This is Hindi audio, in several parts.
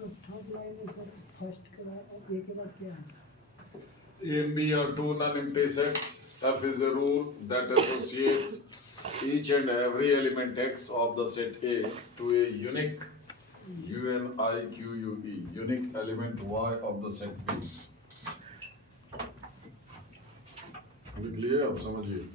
तो थर्ड लाइन में सर फर्स्ट का ए के बाद क्या है? A and B are two non-empty sets. F is a rule that associates each and every element X of the set A to a unique UNIQUE unique element Y of the set B. लिख लिए, अब समझिए।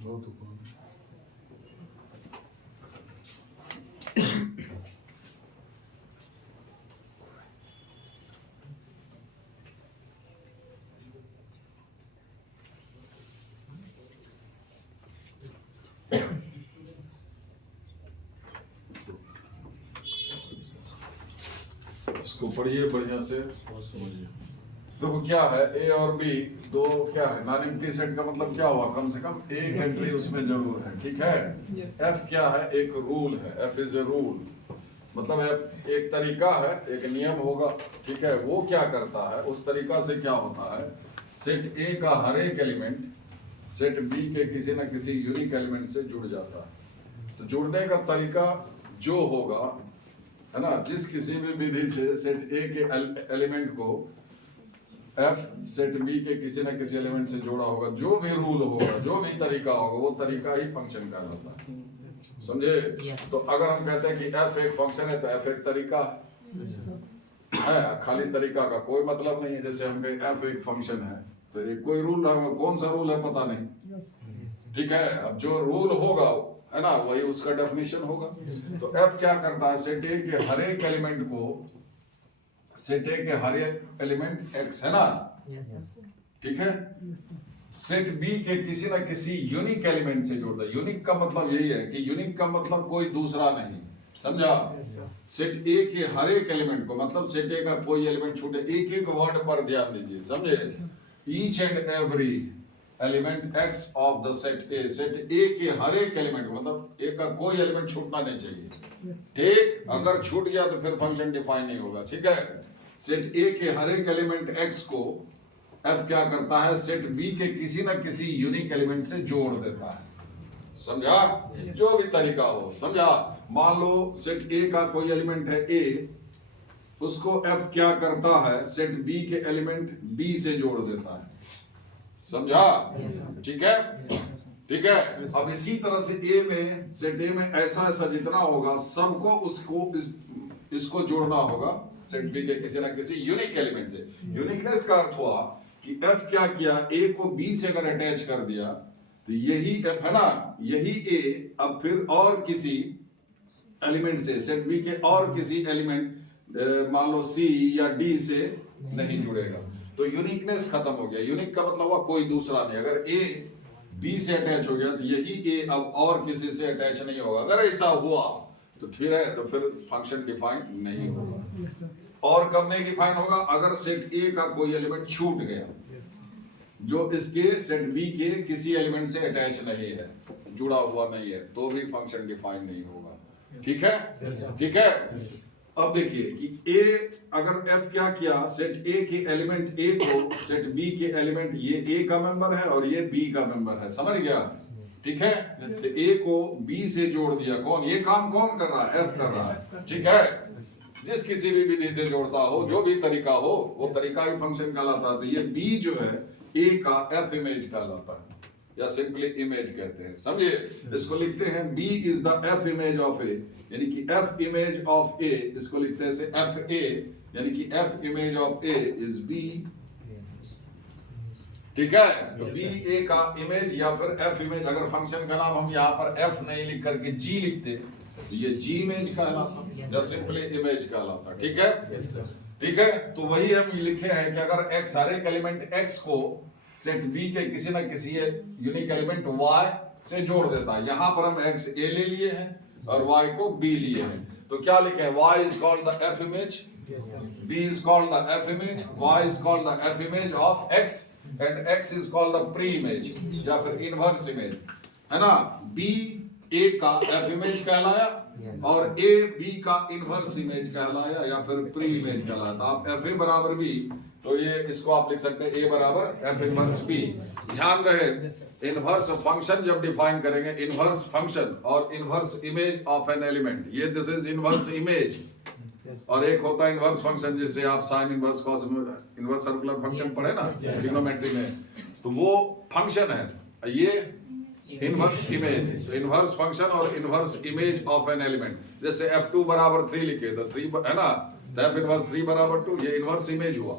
बहुत ऊपर। इसको पढ़िए बढ़िया से और समझिए। देखो क्या है, ए और बी दो क्या है, नॉन एम्प्टी सेट का मतलब क्या हुआ, कम से कम एक एंट्री उसमें जरूर है, ठीक है। एफ क्या है, एक रूल है, एफ इज ए रूल, मतलब एफ एक तरीका है, एक नियम होगा, ठीक है। वो क्या करता है, उस तरीका से क्या होता है, सेट ए का हर एक एलिमेंट सेट बी के किसी न किसी यूनिक एलिमेंट से जुड़ जाता है। तो जुड़ने का तरीका जो होगा, है ना, जिस किसी भी विधि से सेट ए के एलिमेंट को एफ सेट बी के किसी न किसी एलिमेंट से जोड़ा होगा, जो भी रूल होगा, जो भी तरीका होगा, वो तरीका ही फंक्शन कहलाता है, समझे। तो अगर हम कहते हैं कि एफ एक फंक्शन है तो एफ एक तरीका है, खाली तरीका का कोई मतलब नहीं है। जैसे हम कहें एफ एक फंक्शन है तो एक कोई रूल है, कौन सा रूल है पता नहीं, ठीक है। अब जो रूल होगा, है ना, वही उसका डेफिनेशन होगा। तो एफ क्या करता है, सेट ए के हर एक एलिमेंट को, सेट ए के हर एक एलिमेंट एक्स है ना, ठीक है, सेट बी के किसी ना किसी यूनिक एलिमेंट से जोड़ता है। यूनिक का मतलब यही है कि यूनिक का मतलब कोई दूसरा नहीं, समझा। सेट ए के हर एक एलिमेंट को, मतलब सेट ए का कोई एलिमेंट छूटे, एक एक वर्ड पर ध्यान दीजिए, समझे। Each and every element x of the set A, set ए के हर एक एलिमेंट, मतलब ए का कोई एलिमेंट छूटना नहीं चाहिए, ठीक। अगर छूट गया तो फिर फंक्शन डिफाइन नहीं होगा, ठीक है। सेट ए के हर एक एलिमेंट एक्स को एफ क्या करता है, सेट बी के किसी ना किसी यूनिक एलिमेंट से जोड़ देता है, समझा। जो भी तरीका हो, समझा। मान लो सेट ए का कोई एलिमेंट है ए, उसको एफ क्या करता है, सेट बी के एलिमेंट बी से जोड़ देता है, समझा, ठीक है, ठीक है। अब इसी तरह से ए में, सेट ए में ऐसा ऐसा जितना होगा सबको उसको इसको जोड़ना होगा सेट बी के किसी ना किसी यूनिक एलिमेंट से। यूनिकनेस का अर्थ हुआ कि एफ क्या किया, ए को बी से अगर अटैच कर दिया तो यही एफ है ना, यही ए अब फिर और किसी एलिमेंट से, सेट बी के और किसी एलिमेंट मान लो सी या डी से नहीं जुड़ेगा, तो यूनिकनेस खत्म हो गया। यूनिक का मतलब हुआ कोई दूसरा नहीं। अगर ए बी से अटैच हो गया तो यही ए अब और किसी से अटैच नहीं होगा। अगर ऐसा हुआ तो फिर है, तो फिर फंक्शन डिफाइन नहीं होगा। और कब नहीं डिफाइन होगा, अगर सेट ए का कोई एलिमेंट छूट गया जो इसके सेट बी के किसी एलिमेंट से अटैच नहीं है, जुड़ा हुआ नहीं है, तो भी फंक्शन डिफाइन नहीं होगा, ठीक है, ठीक है। अब देखिए कि ए, अगर एफ क्या किया, सेट ए के एलिमेंट ए को सेट बी के एलिमेंट, ये ए का मेंबर है और ये बी का मेंबर है, समझ गया, ठीक है। तो ए को बी से जोड़ दिया, कौन, ये काम कौन कर रहा है, एफ कर रहा है, ठीक है। जिस किसी भी विधि से जोड़ता हो, जो भी तरीका हो, वो तरीका ही फंक्शन कहलाता है। तो ये बी जो है ए का एफ इमेज कहलाता है, या सिंपली इमेज कहते हैं, समझे। इसको लिखते हैं B is the f image of A, यानी कि एफ इमेज ऑफ ए, इसको लिखते हैं एफ ए, यानी कि F image of A is B, ठीक है। तो बी ए का इमेज या फिर एफ इमेज, अगर फंक्शन का नाम हम यहाँ पर एफ नहीं लिख करके जी लिखते तो ये जी इमेज कहलाता या सिंपली इमेज कहलाता, ठीक है, ठीक है। तो वही हम लिखे हैं कि अगर एक्स, हर एक एलिमेंट एक्स को सेट बी के किसी ना किसी यूनिक एलिमेंट वाई से जोड़ देता है। यहाँ पर हम एक्स ए ले लिए हैं और y को b लिए हैं, तो क्या लिखे? y is called the f image, b is called the f image, y is called the f image of x and x is called the pre image या फिर inverse image, है ना? b a का f image कहलाया और a b का inverse image कहलाया या फिर pre image कहलाया। तो आप f a बराबर b, तो ये इसको आप लिख सकते हैं a बराबर f inverse b। ध्यान रहे, इनवर्स फंक्शन जब डिफाइन करेंगे, इनवर्स फंक्शन और inverse image of an element, ये दिस इज इनवर्स इमेज, और एक होता है इनवर्स फंक्शन जिसे आप sine inverse cos inverse circular function पढ़े ना ट्रिग्नोमेट्री में, तो वो फंक्शन है, ये इनवर्स इमेज। तो इनवर्स फंक्शन और inverse image of an element, जैसे f2 बराबर 3 लिखे तो 3 है ना, तो f इनवर्स 3 बराबर 2, ये इनवर्स इमेज हुआ।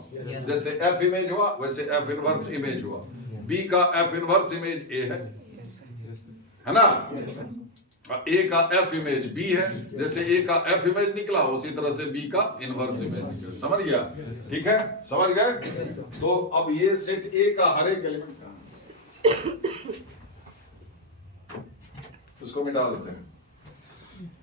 जैसे f इमेज हुआ वैसे f इनवर्स इमेज हुआ। b का f इनवर्स इमेज a है ना, a का f इमेज b है, जैसे a का f इमेज निकला उसी तरह से b का इनवर्स इमेज निकला। समझ गया? ठीक है, समझ गए? तो अब ये सेट a का हर एक एलिमेंट का, इसको मिटा देते हैं,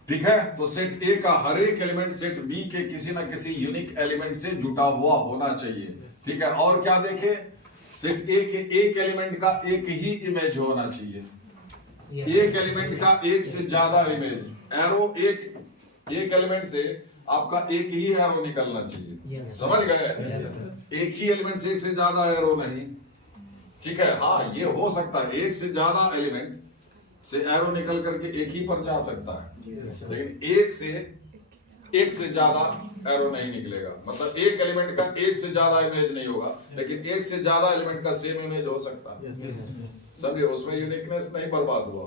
ठीक है? तो सेट a का हर एक एलिमेंट सेट b के किसी ना किसी यूनिक एलिमेंट से जुटा हुआ होना चाहिए, ठीक है? और क्या देखे, सेट a के एक एलिमेंट का एक ही इमेज होना चाहिए, एक एलिमेंट का एक से ज्यादा इमेज, एरो एक एलिमेंट से आपका एक ही एरो निकलना चाहिए। समझ गए? एक ही एलिमेंट से एक से ज्यादा एरो नहीं, ठीक है? हाँ, ये हो सकता है एक से ज्यादा एलिमेंट से एरो निकल करके एक ही पर जा सकता है, लेकिन एक से ज्यादा एरो नहीं निकलेगा। मतलब एक एलिमेंट का एक से ज्यादा इमेज नहीं होगा, लेकिन एक से ज्यादा एलिमेंट का सेम इमेज हो सकता है। समझे? उसमें यूनिकनेस नहीं बर्बाद हुआ।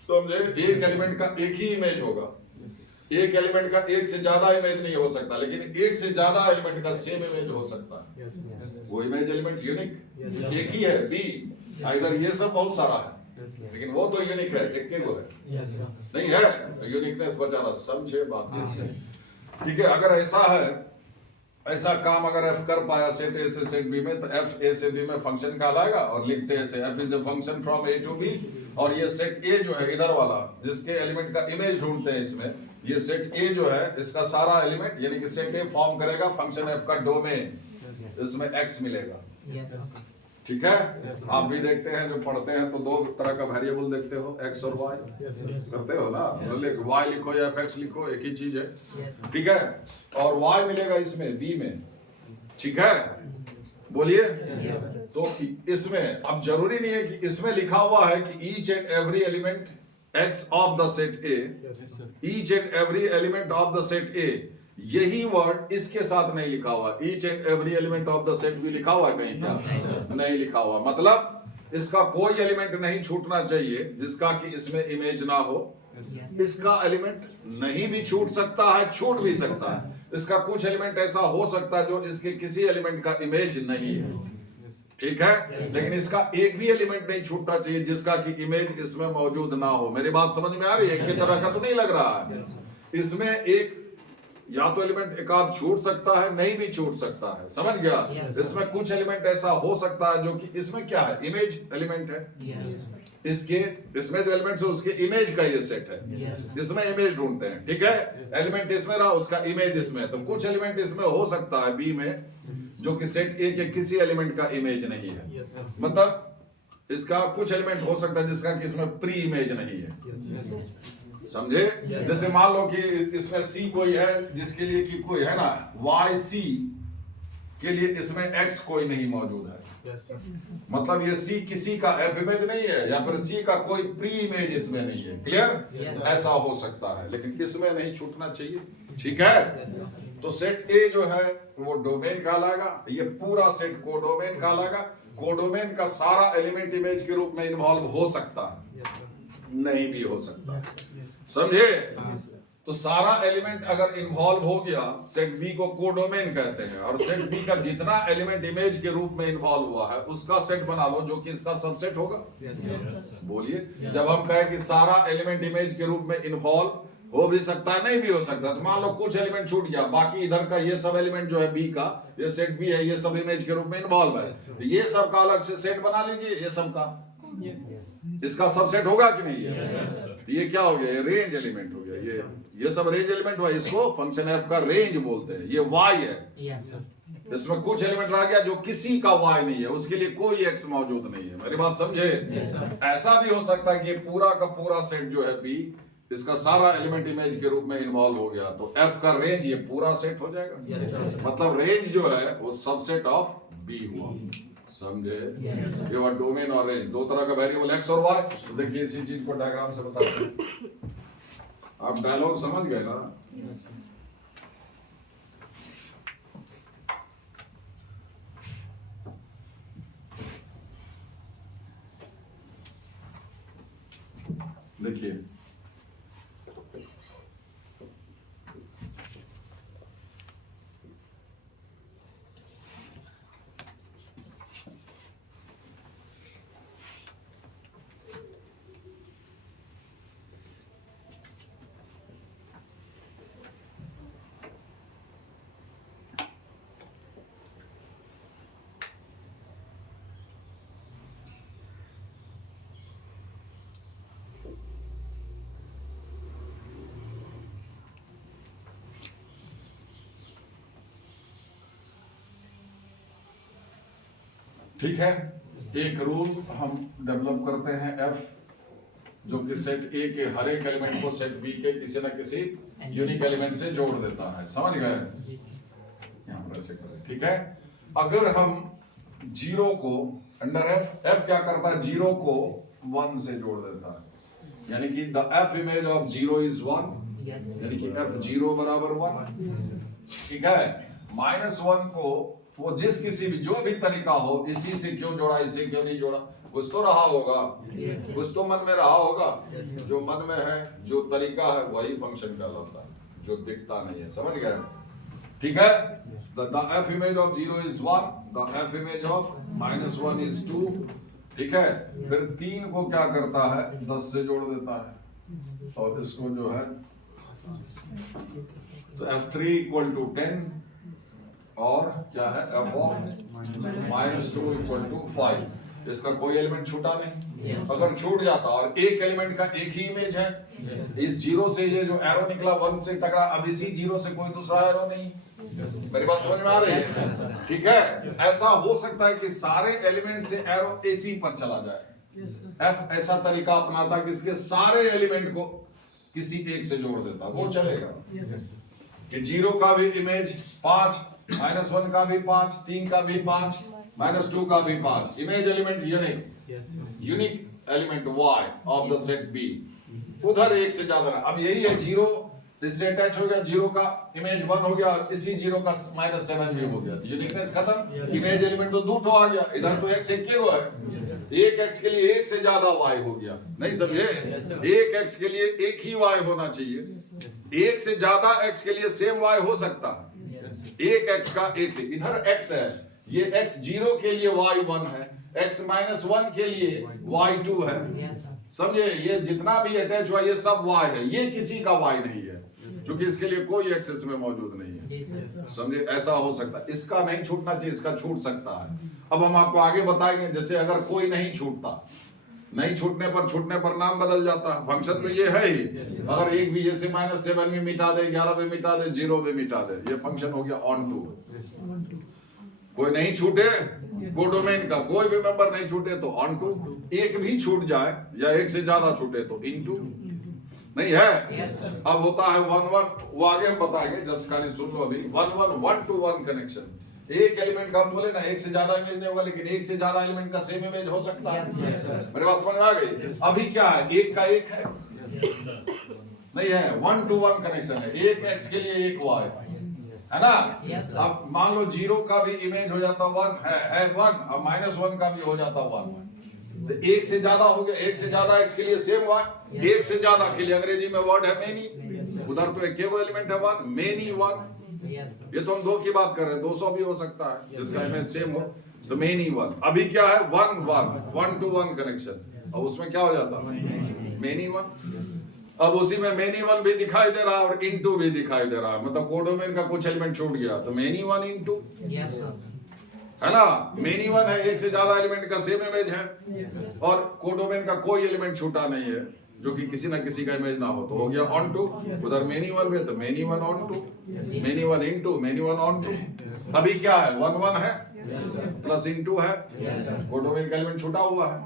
समझे? एक एलिमेंट का एक ही इमेज होगा, एक एलिमेंट का एक से ज्यादा इमेज नहीं हो सकता, लेकिन एक से ज्यादा एलिमेंट का सेम इमेज हो सकता है। वो इमेज एलिमेंट यूनिक एक ही है, बी इधर ये सब बहुत सारा है, लेकिन वो तो यूनिक है, एक को है, नहीं है तो यूनिकनेस बचा रहा। समझे बात? ठीक है, अगर ऐसा है, ऐसा काम अगर f कर पाया सेट a से सेट b में, तो f a से b में फंक्शन कहलाएगा, और लिखते हैं ऐसे f is a function from a to b, और ये सेट a जो है इधर वाला जिसके एलिमेंट का इमेज ढूंढते हैं इसमें, ये सेट a जो है इसका सारा एलिमेंट यानी कि सेट a फॉर्म करेगा फंक्शन f का डोमेन, इसमें x मिलेगा। ठीक है? आप भी देखते हैं, जो पढ़ते हैं तो दो तरह का वेरिएबल देखते हो, x और y करते हो ना, y लिखो या fx लिखो एक ही चीज है, ठीक है? और y मिलेगा इसमें b में, ठीक है? बोलिए। तो इसमें अब जरूरी नहीं है कि इसमें लिखा हुआ है कि each and every element x of the set a, each and every element of the set a, यही वर्ड इसके साथ नहीं लिखा हुआ। Each and every element of the set भी लिखा हुआ है कहीं? क्या नहीं लिखा हुआ। मतलब इसका कोई एलिमेंट नहीं छूटना चाहिए जिसका कि इसमें इमेज ना हो। इसका एलिमेंट नहीं भी छूट सकता है, छूट भी सकता है। इसका कुछ एलिमेंट ऐसा हो सकता है जो इसके किसी एलिमेंट का इमेज नहीं है, ठीक है? लेकिन इसका एक भी एलिमेंट नहीं छूटना चाहिए जिसका कि इमेज इसमें मौजूद ना हो। मेरी बात समझ में आ रही है? एक ही तरह का तो नहीं लग रहा है। इसमें एक या तो एलिमेंट एक आध छूट सकता है, नहीं भी छूट सकता है। समझ गया? इसमें कुछ एलिमेंट ऐसा हो सकता है जो कि इसमें क्या है, इमेज एलिमेंट है। इसके इसमें जो एलिमेंट्स है उसके इमेज का ये सेट है, इसमें इमेज ढूंढते हैं, ठीक है? एलिमेंट इसमें रहा, उसका इमेज इसमें, तो कुछ एलिमेंट इसमें हो सकता है बी में जो कि सेट ए के किसी एलिमेंट का इमेज नहीं है। मतलब इसका कुछ एलिमेंट हो सकता है जिसका कि इसमें प्री इमेज नहीं है। समझे? जैसे मान लो कि इसमें C कोई है जिसके लिए कि कोई है ना YC के लिए इसमें X कोई नहीं मौजूद है। मतलब ये C किसी का F इमेज नहीं है, या फिर C का कोई प्री इमेज इसमें नहीं है। क्लियर? ऐसा हो सकता है, लेकिन इसमें नहीं छूटना चाहिए, ठीक है? तो सेट A जो है वो डोमेन कहलाएगा, ये पूरा सेट कोडोमेन कहलाएगा। कोडोमेन का सारा एलिमेंट इमेज के रूप में इन्वॉल्व हो सकता है, नहीं भी हो सकता। समझे? तो सारा एलिमेंट अगर इन्वॉल्व हो गया, सेट बी को कोडोमेन कहते हैं, और सेट बी का जितना एलिमेंट इमेज के रूप में इन्वॉल्व हुआ है उसका सेट बना लो जो कि इसका सबसेट होगा। बोलिए। जब हम कहें कि सारा एलिमेंट इमेज के रूप में इन्वॉल्व हो भी सकता है, नहीं भी हो सकता। तो मान लो कुछ एलिमेंट छूट गया, बाकी इधर का ये सब एलिमेंट जो है बी का, ये सेट बी है, ये सब इमेज के रूप में इन्वॉल्व है, तो ये सब का अलग से सेट बना लीजिए, ये सब का इसका सबसेट होगा कि नहीं है? तो ये क्या हो गया? ये रेंज एलिमेंट हो गया। ये सब रेंज एलिमेंट हुआ। इसको फंक्शन एफ का रेंज बोलते हैं। ये वाई है। इसमें कुछ एलिमेंट रह गया जो किसी का वाई नहीं है, उसके लिए कोई एक्स मौजूद नहीं है। मेरी बात समझे? ऐसा भी हो सकता है कि पूरा का पूरा सेट जो है बी, इसका सारा एलिमेंट इमेज के रूप में इन्वॉल्व हो गया, तो एफ का रेंज ये पूरा सेट हो जाएगा। मतलब रेंज जो है वो सबसेट ऑफ बी हुआ। समझे? ये वो डोमेन और रेंज, दो तरह का वेरिएबल एक्स और वाई। तो देखिए इसी चीज को डायग्राम से बताते हैं। आप डायलॉग समझ गए ना? देखिए ठीक है, एक रूल हम डेवलप करते हैं एफ, जो कि सेट ए के हर एक एलिमेंट को सेट बी के किसी न किसी यूनिक एलिमेंट से जोड़ देता है। समझ गए? यहां पर ऐसे करें। ठीक है, अगर हम जीरो को अंडर एफ क्या करता है? जीरो को 1 से जोड़ देता है, यानी कि the f image of zero is 1, यानी कि एफ जीरो बराबर 1। ठीक है, -1 को वो जिस किसी भी जो भी तरीका हो, इसी से क्यों जोड़ा, इससे क्यों नहीं जोड़ा, कुछ तो रहा होगा, कुछ तो मन में रहा होगा। जो मन में है, जो तरीका है, वही फंक्शन कहलाता है, जो दिखता नहीं है। समझ गए? ठीक है, the f image of zero is 1, the f image of -1 is 2। ठीक है, फिर 3 को क्या करता है? 10 से जोड़ देता है, और इसको जो है तो f3 इक्वल टू 10, और क्या है? f of -2 equal to 5। इसका कोई एलिमेंट छूटा नहीं। अगर छूट जाता, और एक एलिमेंट का एक ही इमेज है, इस जीरो से ये जो एरो निकला 1 से टकरा, अब इसी जीरो से कोई दूसरा एरो नहीं। मेरी बात समझ में आ रही है? ठीक है, ऐसा हो सकता है कि सारे एलिमेंट से एरो इसी पर चला जाए। एफ ऐसा तरीका अपनाता कि इसके सारे एलिमेंट को किसी एक से जोड़ देता, वो चलेगा। कि जीरो का भी इमेज 5, -1 का भी 5, 3 का भी 5, -2 का भी 5, image element unique element y of the set B। उधर एक से ज्यादा ना। अब यही है, जीरो इससे अटैच हो गया, जीरो का इमेज 1 हो गया, और इसी जीरो का -7 भी हो गया, तो यूनिकनेस खत्म। इमेज एलिमेंट तो 2 आ गया, इधर तो x एक ही है। एक x के लिए एक से ज्यादा y हो गया, नहीं समझे? एक x के लिए एक ही y होना चाहिए, एक से ज्यादा x के लिए सेम y हो सकता है। एक x का एक से, इधर x है, ये x 0 के लिए y1 है, x -1 के लिए y2 है। समझे? ये जितना भी अटैच हुआ ये सब y है, ये किसी का y नहीं है, क्योंकि इसके लिए कोई x इसमें मौजूद नहीं है। समझे? ऐसा हो सकता है, इसका नहीं छूटना चाहिए, इसका छूट सकता है। अब हम आपको आगे बताएंगे, जैसे अगर कोई नहीं छूटता, नहीं छूटने पर नाम बदल जाता है। फंक्शन तो ये है ही, अगर एक भी जैसे -7 भी मिटा दे, 11 भी मिटा दे, 0 भी मिटा दे, ये फंक्शन हो गया ऑन टू। कोई नहीं छूटे, कोडोमेन का कोई भी मेंबर नहीं छूटे तो ऑन टू। एक भी छूट जाए या एक से ज्यादा छूटे तो इनटू। नहीं है? अब होता है 1-1, वो आगे हम बताएंगे, जस्ट खाली सुन लो अभी। 1-1 1-to-1 कनेक्शन। एक एलिमेंट का हम बोले ना, एक से ज्यादा इमेज नहीं होगा, लेकिन एक से ज्यादा एलिमेंट का सेम इमेज हो सकता है। मेरे पास समझ में आ गई? अभी क्या है? एक का एक है, नहीं है, 1-to-1 कनेक्शन है। एक x के लिए एक y है ना? अब मान लो 0 का भी इमेज हो जाता 1 है 1, अब -1 का भी हो जाता 1, तो एक से ज्यादा हो गया। एक से ज्यादा x के लिए सेम y, एक से ज्यादा के लिए अंग्रेजी में वर्ड है मेनी। उधर तो एक एलिमेंट है 1, मेनी 1। ये तो हम 2 की बात कर रहे हैं, 200 भी हो सकता है जिसका इमेज सेम हो, तो मेनी 1। अभी क्या है? 1-1 कनेक्शन। अब उसमें क्या हो जाता? मेनी 1। अब उसी में मेनी 1 भी दिखाई दे रहा है और इनटू भी दिखाई दे रहा है, मतलब कोडोमेन का कुछ एलिमेंट छूट गया, तो मेनी 1 इनटू। है ना, मेनी वन है, एक से ज्यादा एलिमेंट का सेम इमेज है, और कोडोमेन का कोई एलिमेंट छूटा नहीं है जो कि किसी ना किसी का इमेज ना हो, तो हो गया ऑन टू। उधर मेनी वन में तो many one onto, many one into, many one onto. अभी क्या है, वन वन है प्लस इन टू है, कोडोमेन का एलिमेंट छूटा हुआ है,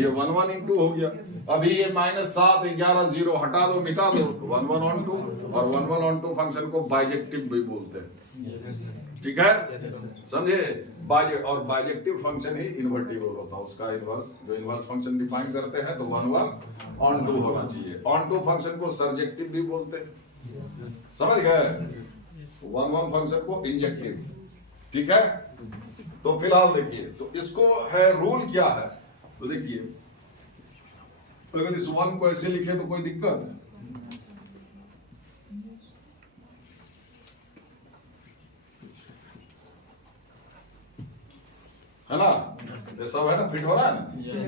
ये वन वन इन टू हो गया। अभी ये -7 11 0 हटा दो, मिटा दो, तो वन वन ऑन टू, और one one onto function को बाइजेक्टिव भी बोलते हैं, ठीक है, समझे। और बाइजेक्टिव फंक्शन ही इन्वर्टिबल होता है, उसका इनवर्स, जो इनवर्स फंक्शन डिफाइन करते हैं तो वन वन ऑन टू होना चाहिए। ऑन टू फंक्शन को सर्जेक्टिव भी बोलते हैं, समझ गए, वन वन फंक्शन को इंजेक्टिव, ठीक है। तो फिलहाल देखिए, तो इसको है रूल क्या है, तो देखिए अगर इस वन को ऐसे लिखे तो कोई दिक्कत है, है ना, ये सब है ना, फिट हो रहा है ना,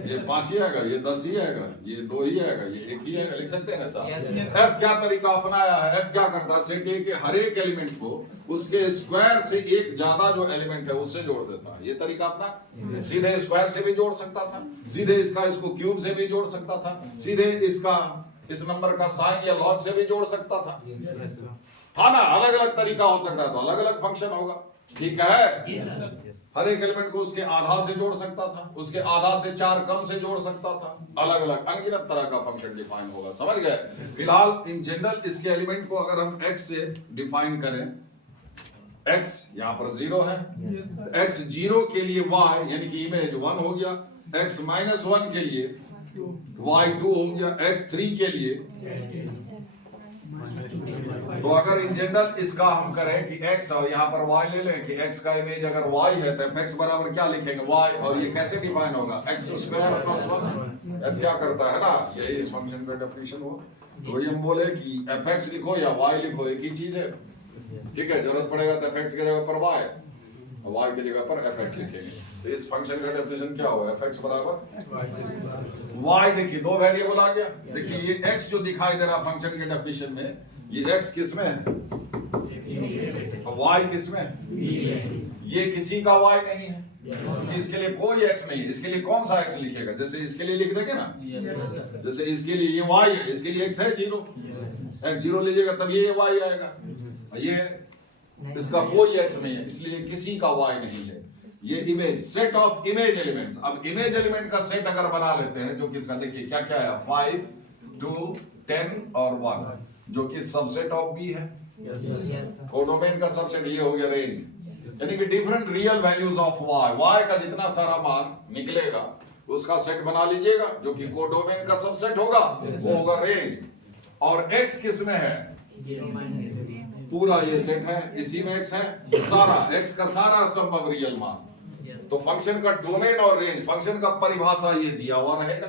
ये 5 ही आएगा, ये 10 ही आएगा, ये 2 ही आएगा, ये 1 ही आएगा, लिख सकते हैं ना साहब। एफ क्या तरीका अपनाया है, एफ क्या करता है, सेट ए के हर एक एलिमेंट को उसके स्क्वायर से एक ज्यादा जो एलिमेंट है उससे जोड़ देता है, ये तरीका अपना। सीधे स्क्वायर से भी जोड़ सकता था, सीधे इसको क्यूब से भी जोड़ सकता था, सीधे इसका इस नंबर का साइन या लॉग से भी जोड़ सकता था ना, अलग अलग तरीका हो सकता है, तो अलग अलग फंक्शन होगा, ठीक है। हर एक एलिमेंट को उसके आधा से जोड़ सकता था, उसके आधा से 4 कम से जोड़ सकता था, अलग अलग अनगिनत तरह का फंक्शन डिफाइन होगा, समझ गए। फिलहाल इन जनरल इसके एलिमेंट को अगर हम x से डिफाइन करें, x यहाँ पर 0 है, x 0 के लिए y यानी कि इमेज 1 हो गया, x -1 के लिए y 2 हो गया, x 3 के लिए। तो अगर इन जनरल इसका हम करें कि x और यहाँ पर y ले लें कि x का इमेज अगर y है तो fx बराबर क्या लिखेंगे, y, और ये कैसे डिफाइन होगा, x स्क्वायर प्लस 1। अब क्या करता है ना, यही इस फंक्शन का डेफिनेशन हो, तो वही हम बोले कि fx लिखो या y लिखो, एक ही चीज है, ठीक है। जरूरत पड़ेगा तो fx की जगह पर y, y की जगह पर fx लिखेंगे। तो इस फंक्शन का डेफिनेशन क्या होगा, fx बराबर y। देखिए 2 वेरिएबल आ गया, देखिए ये x जो दिखाई दे रहा फंक्शन के डेफिनेशन में, ये x किस में है, y किस में है, ये किसी का y नहीं है, इसके लिए कोई x नहीं है, इसके लिए कौन सा x लिखेगा, जैसे इसके लिए लिख देंगे ना, जैसे इसके लिए ये y है, इसके लिए x है 0, x 0 लीजिएगा तब ये y आएगा, ये इसका कोई x नहीं है, इसलिए किसी का y नहीं है। ये image, set of image elements. अब इमेज एलिमेंट का सेट अगर बना लेते हैं, जो किसका, देखिए क्या क्या है, 5 2 10 और 1, जो कि सबसेट ऑफ बी है, कोडोमेन का सबसेट, ये हो गया रेंज, यानी कि different real values of y का जितना सारा मान निकलेगा उसका सेट बना लीजिएगा, जो कि कोडोमेन का सबसेट होगा, वो होगा रेंज। और x किस में है, पूरा ये सेट है, इसी में x है, सारा x का सारा संभव रियल मान। तो फंक्शन का डोमेन और रेंज, फंक्शन का परिभाषा ये दिया हुआ रहेगा।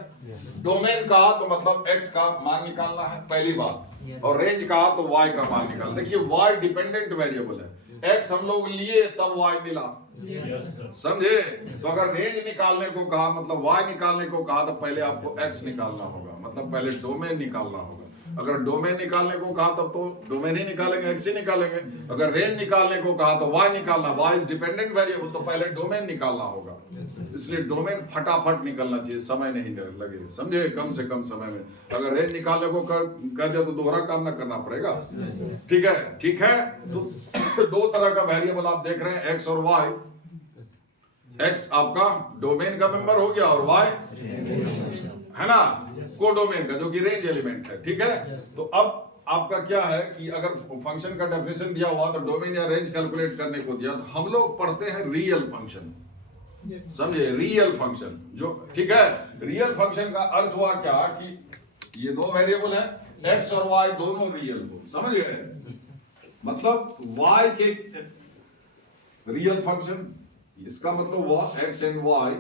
डोमेन का तो मतलब x का मान निकालना है पहली बात, और रेंज का तो y का मान निकाल। देखिए y डिपेंडेंट वेरिएबल है, x हम लोग लिए तब y मिला, समझे। तो अगर रेंज निकालने को कहा, मतलब y निकालने को कहा, तो पहले आपको x निकालना होगा, मतलब पहले डोमेन निकालना होगा। अगर डोमेन निकालने को कहा तब तो डोमेन ही निकालेंगे, x ही निकालेंगे। अगर रेंज निकालने को कहा तो y निकालना, y इज डिपेंडेंट वेरिएबल, तो पहले डोमेन निकालना होगा। इसलिए डोमेन फटाफट निकलना चाहिए, समय नहीं लगे, समझे, कम से कम समय में। अगर रेंज निकालने को कह दिया तो दोहरा काम ना करना पड़ेगा, ठीक है, ठीक है। तो 2 तरह का वेरिएबल आप देख रहे हैं, x और y। x आपका डोमेन का मेंबर हो गया, और y है ना कोडोमेन का, जो कि रेंज एलिमेंट है, ठीक है। तो अब आपका क्या है कि अगर फंक्शन का डेफिनेशन दिया हुआ तो डोमेन या रेंज कैलकुलेट करने को दिया, तो हम लोग पढ़ते हैं रियल फंक्शन, समझे, रियल फंक्शन जो, ठीक है। रियल फंक्शन का अर्थ हुआ क्या कि ये 2 वेरिएबल है, x और y दोनों रियल हो, समझ गए, मतलब y के रियल फंक्शन, इसका मतलब हुआ x एंड y,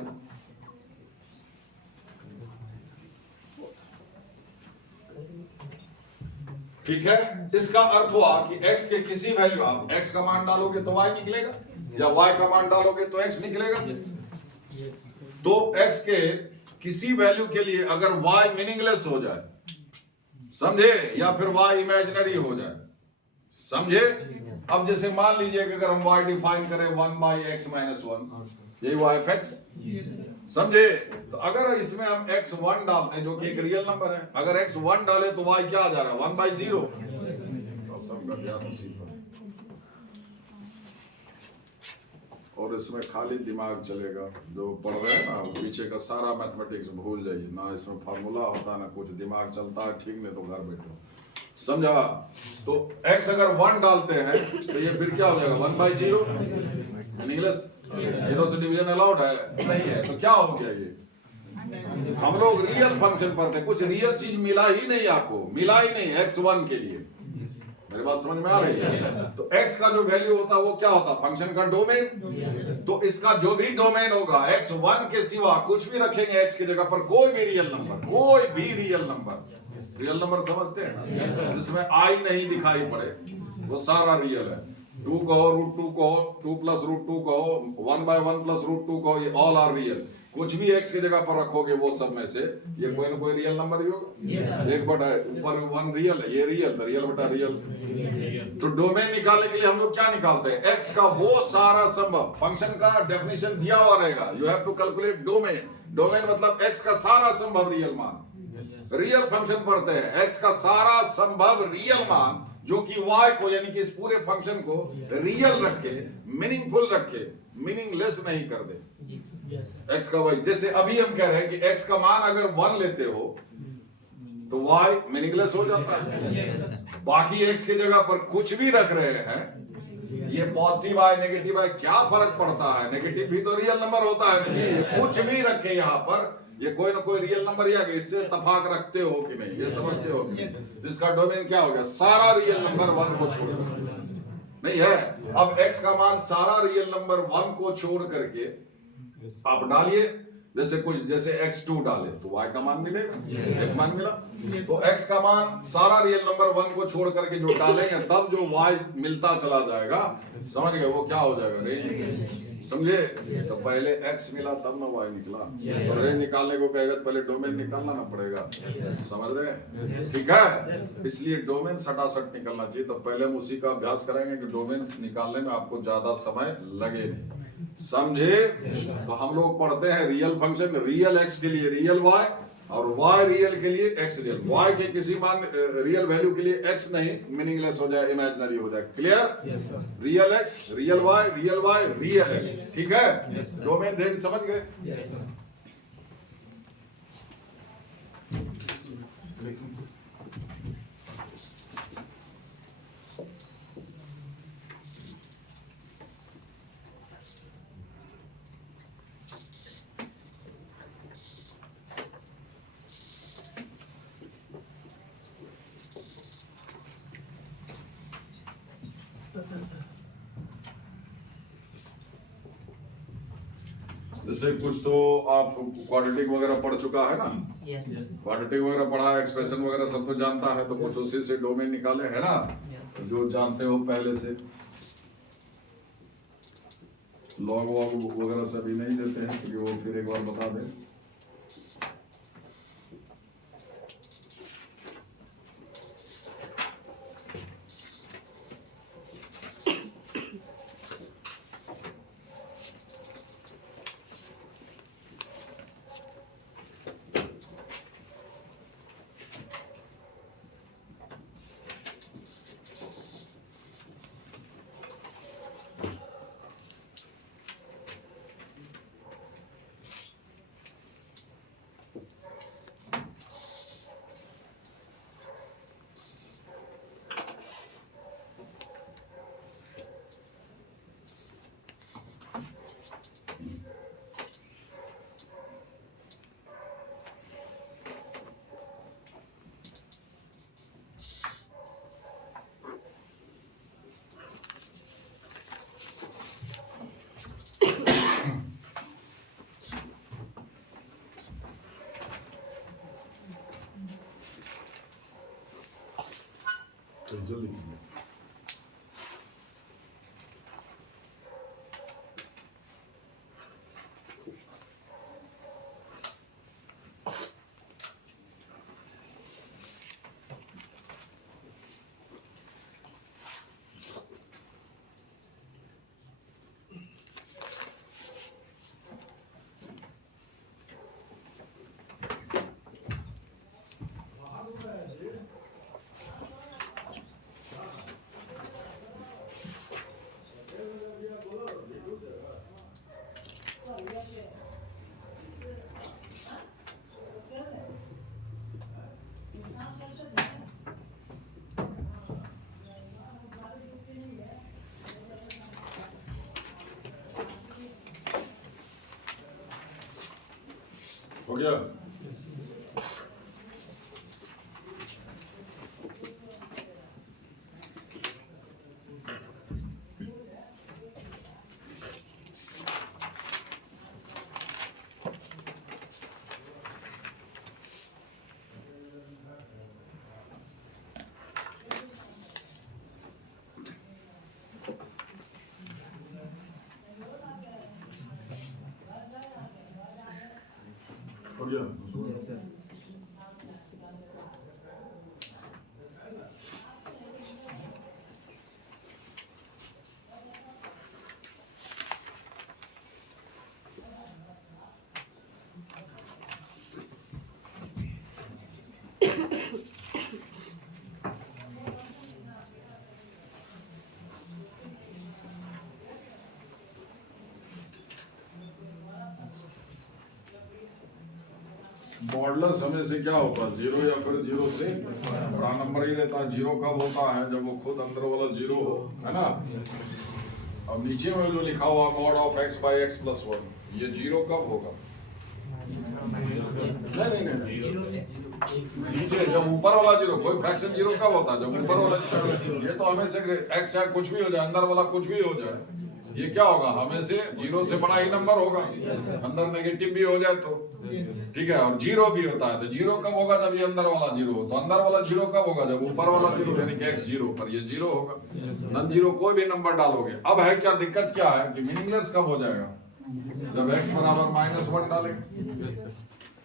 ठीक है। इसका अर्थ हुआ कि x के किसी वैल्यू, आप x का मान डालोगे तो y निकलेगा, या y का मान डालोगे तो x निकलेगा। तो x के किसी वैल्यू के लिए अगर y मीनिंगलेस हो जाए, समझे, या फिर y इमेजिनरी हो जाए, समझे? अब जैसे मान लीजिए कि अगर हम y डिफाइन करें 1/x-1, यही y ऑफ x, समझे? तो अगर इसमें हम x1 डालते हैं जो कि एक रियल नंबर है, अगर x1 डाले तो y क्या आ जा रहा है? 1/0। तो सबका ध्यान उसी पर, और इसमें खाली दिमाग चलेगा। जो पढ़ रहे हैं ना, पीछे का सारा मैथमेटिक्स भूल जाइए ना, इसमें फार्मूला होता ना कुछ, दिमाग चलता है ठीक, नहीं तो घर बैठो, समझा? तो x अगर 1 डालते हैं तो ये फिर क्या हो जाएगा? 1/0। मीनिंगलेस। जीरो से डिवीजन अलाउड है? नहीं है। तो क्या हो गया? ये हम लोग रियल फंक्शन पर थे, कुछ रियल चीज मिला ही नहीं आपको, मिला ही नहीं x1 के लिए। मेरी बात समझ में आ रही है? तो x का जो वैल्यू होता है वो क्या होता है? फंक्शन का डोमेन। तो इसका जो भी डोमेन होगा x1 के सिवा कुछ भी रखेंगे x की जगह पर, कोई भी रियल नंबर, कोई भी रियल नंबर, रियल नंबर समझते हैं ना, जिसमें आई नहीं दिखाई पड़े, वो सारा रियल है। 2 कहो, √2 कहो, 2 + √2 कहो, 1/1 + √2 कहो, ये ऑल आर रियल। कुछ भी x की जगह पर रखोगे वो सब में से ये कोई ना कोई रियल नंबर ही होगा। एक बटा ऊपर 1 रियल है, ये रियल, रियल बटा रियल। तो डोमेन निकालने के लिए हम लोग क्या निकालते हैं? x का वो सारा संभव, फंक्शन का डेफिनेशन दिया हुआ रहेगा, you have to calculate domain. Domain मतलब x का सारा संभव रियल मान। रियल फंक्शन पढ़ते हैं, x का सारा संभव रियल मान जो कि y को, यानी कि इस पूरे फंक्शन को रियल रखे, मीनिंगफुल रखे, मीनिंगलेस नहीं कर दे। x का y, जैसे अभी हम कह रहे हैं कि x का मान अगर 1 लेते हो तो y मीनिंगलेस हो जाता है। बाकी x की जगह पर कुछ भी रख रहे हैं, ये पॉजिटिव आए नेगेटिव आए क्या फर्क पड़ता है? नेगेटिव भी तो रियल नंबर होता है। कुछ भी रखे यहाँ पर, ये कोई ना कोई रियल नंबर ही आ गया, इससे इत्तेफाक रखते हो कि नहीं, ये समझते हो कि नहीं? जिसका डोमेन क्या हो गया? सारा रियल नंबर 1 को छोड़कर नहीं है। अब x का मान सारा रियल नंबर 1 को छोड़ करके आप डालिए, जैसे कुछ, जैसे x2 डाले तो y का मान मिलेगा, एक मान मिला। तो x का मान सारा रियल नंबर 1 को छोड़ करके जो डालेंगे तब जो y मिलता चला जाएगा, समझ गए? वो क्या हो जाएगा? रेंज। समझे? तो पहले x मिला तब ना y निकला। तो रेंज निकालने को कहेगा तो पहले डोमेन निकालना ना पड़ेगा। समझ रहे हैं? ठीक है, इसलिए डोमेन सटासट निकलना चाहिए। तो पहले हम उसी का अभ्यास करेंगे कि डोमेन निकालने में आपको ज्यादा समय लगे नहीं। समझे? तो हम लोग पढ़ते हैं रियल फंक्शन, रियल x के लिए रियल y, और y रियल के लिए x रियल। y के किसी मान रियल वैल्यू के लिए x नहीं, मीनिंगलेस हो जाए, इमेजिनरी हो जाए। Clear? Real x, real y, real x। ठीक है? डोमेन रेंज समझ गए? जैसे कुछ तो आप क्वाड्रेटिक वगैरह पढ़ चुका है ना, क्वाड्रेटिक वगैरह पढ़ा है, एक्सप्रेशन वगैरह सब कुछ जानता है, तो कुछ उसी से डोमेन निकाले है ना, जो जानते हो पहले से। लॉग वॉग वगैरह सभी नहीं देते हैं क्योंकि वो फिर एक बार बता दें। तो जल्दी गया? हो गया? मॉडुलस हमेशा क्या होता है? जीरो या फिर जीरो से बड़ा नंबर ही रहता है। जीरो कब होता है? जब वो खुद अंदर वाला जीरो हो, है ना? अब नीचे में जो लिखा हुआ mod of x by x plus 1, ये जीरो कब होगा? नहीं, नीचे जब ऊपर वाला जीरो, कोई फ्रैक्शन जीरो कब होता है? जब ऊपर वाला जीरो। ये तो हमेशा x चाहे कुछ भी हो जाए, अंदर वाला कुछ भी हो जाए, ये क्या होगा? हमेशा जीरो से बड़ा ही नंबर होगा, अंदर नेगेटिव भी हो जाए तो, ठीक है। और जीरो भी होता है, तो जीरो कब होगा? जब ये अंदर वाला जीरो हो। तो अंदर वाला जीरो कब होगा? जब ऊपर वाला जीरो, यानी कि x जीरो पर ये जीरो होगा। नॉन जीरो कोई भी नंबर डालोगे। अब है क्या दिक्कत? क्या है कि मीनिंगलेस कब हो जाएगा? जब x बराबर -1 डालेंगे।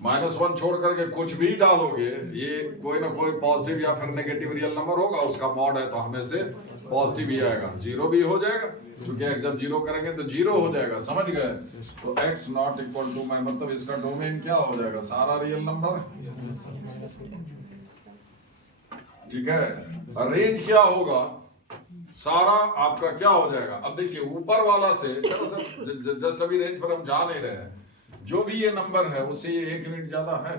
-1 छोड़ करके कुछ भी डालोगे, ये कोई ना कोई पॉजिटिव या फिर नेगेटिव रियल नंबर होगा, उसका मॉड है तो हमेशा पॉजिटिव ही आएगा। जीरो भी हो जाएगा, क्योंकि x जब जीरो करेंगे तो जीरो हो जाएगा, समझ गए? तो x नॉट इक्वल टू, मैं मतलब इसका डोमेन क्या हो जाएगा? सारा रियल नंबर, ठीक है। रेंज क्या होगा? सारा आपका क्या हो जाएगा? अब देखिए ऊपर वाला से, जस्ट अभी रेंज पर हम जा नहीं रहे हैं, जो भी ये नंबर है उससे ये 1 यूनिट ज्यादा है।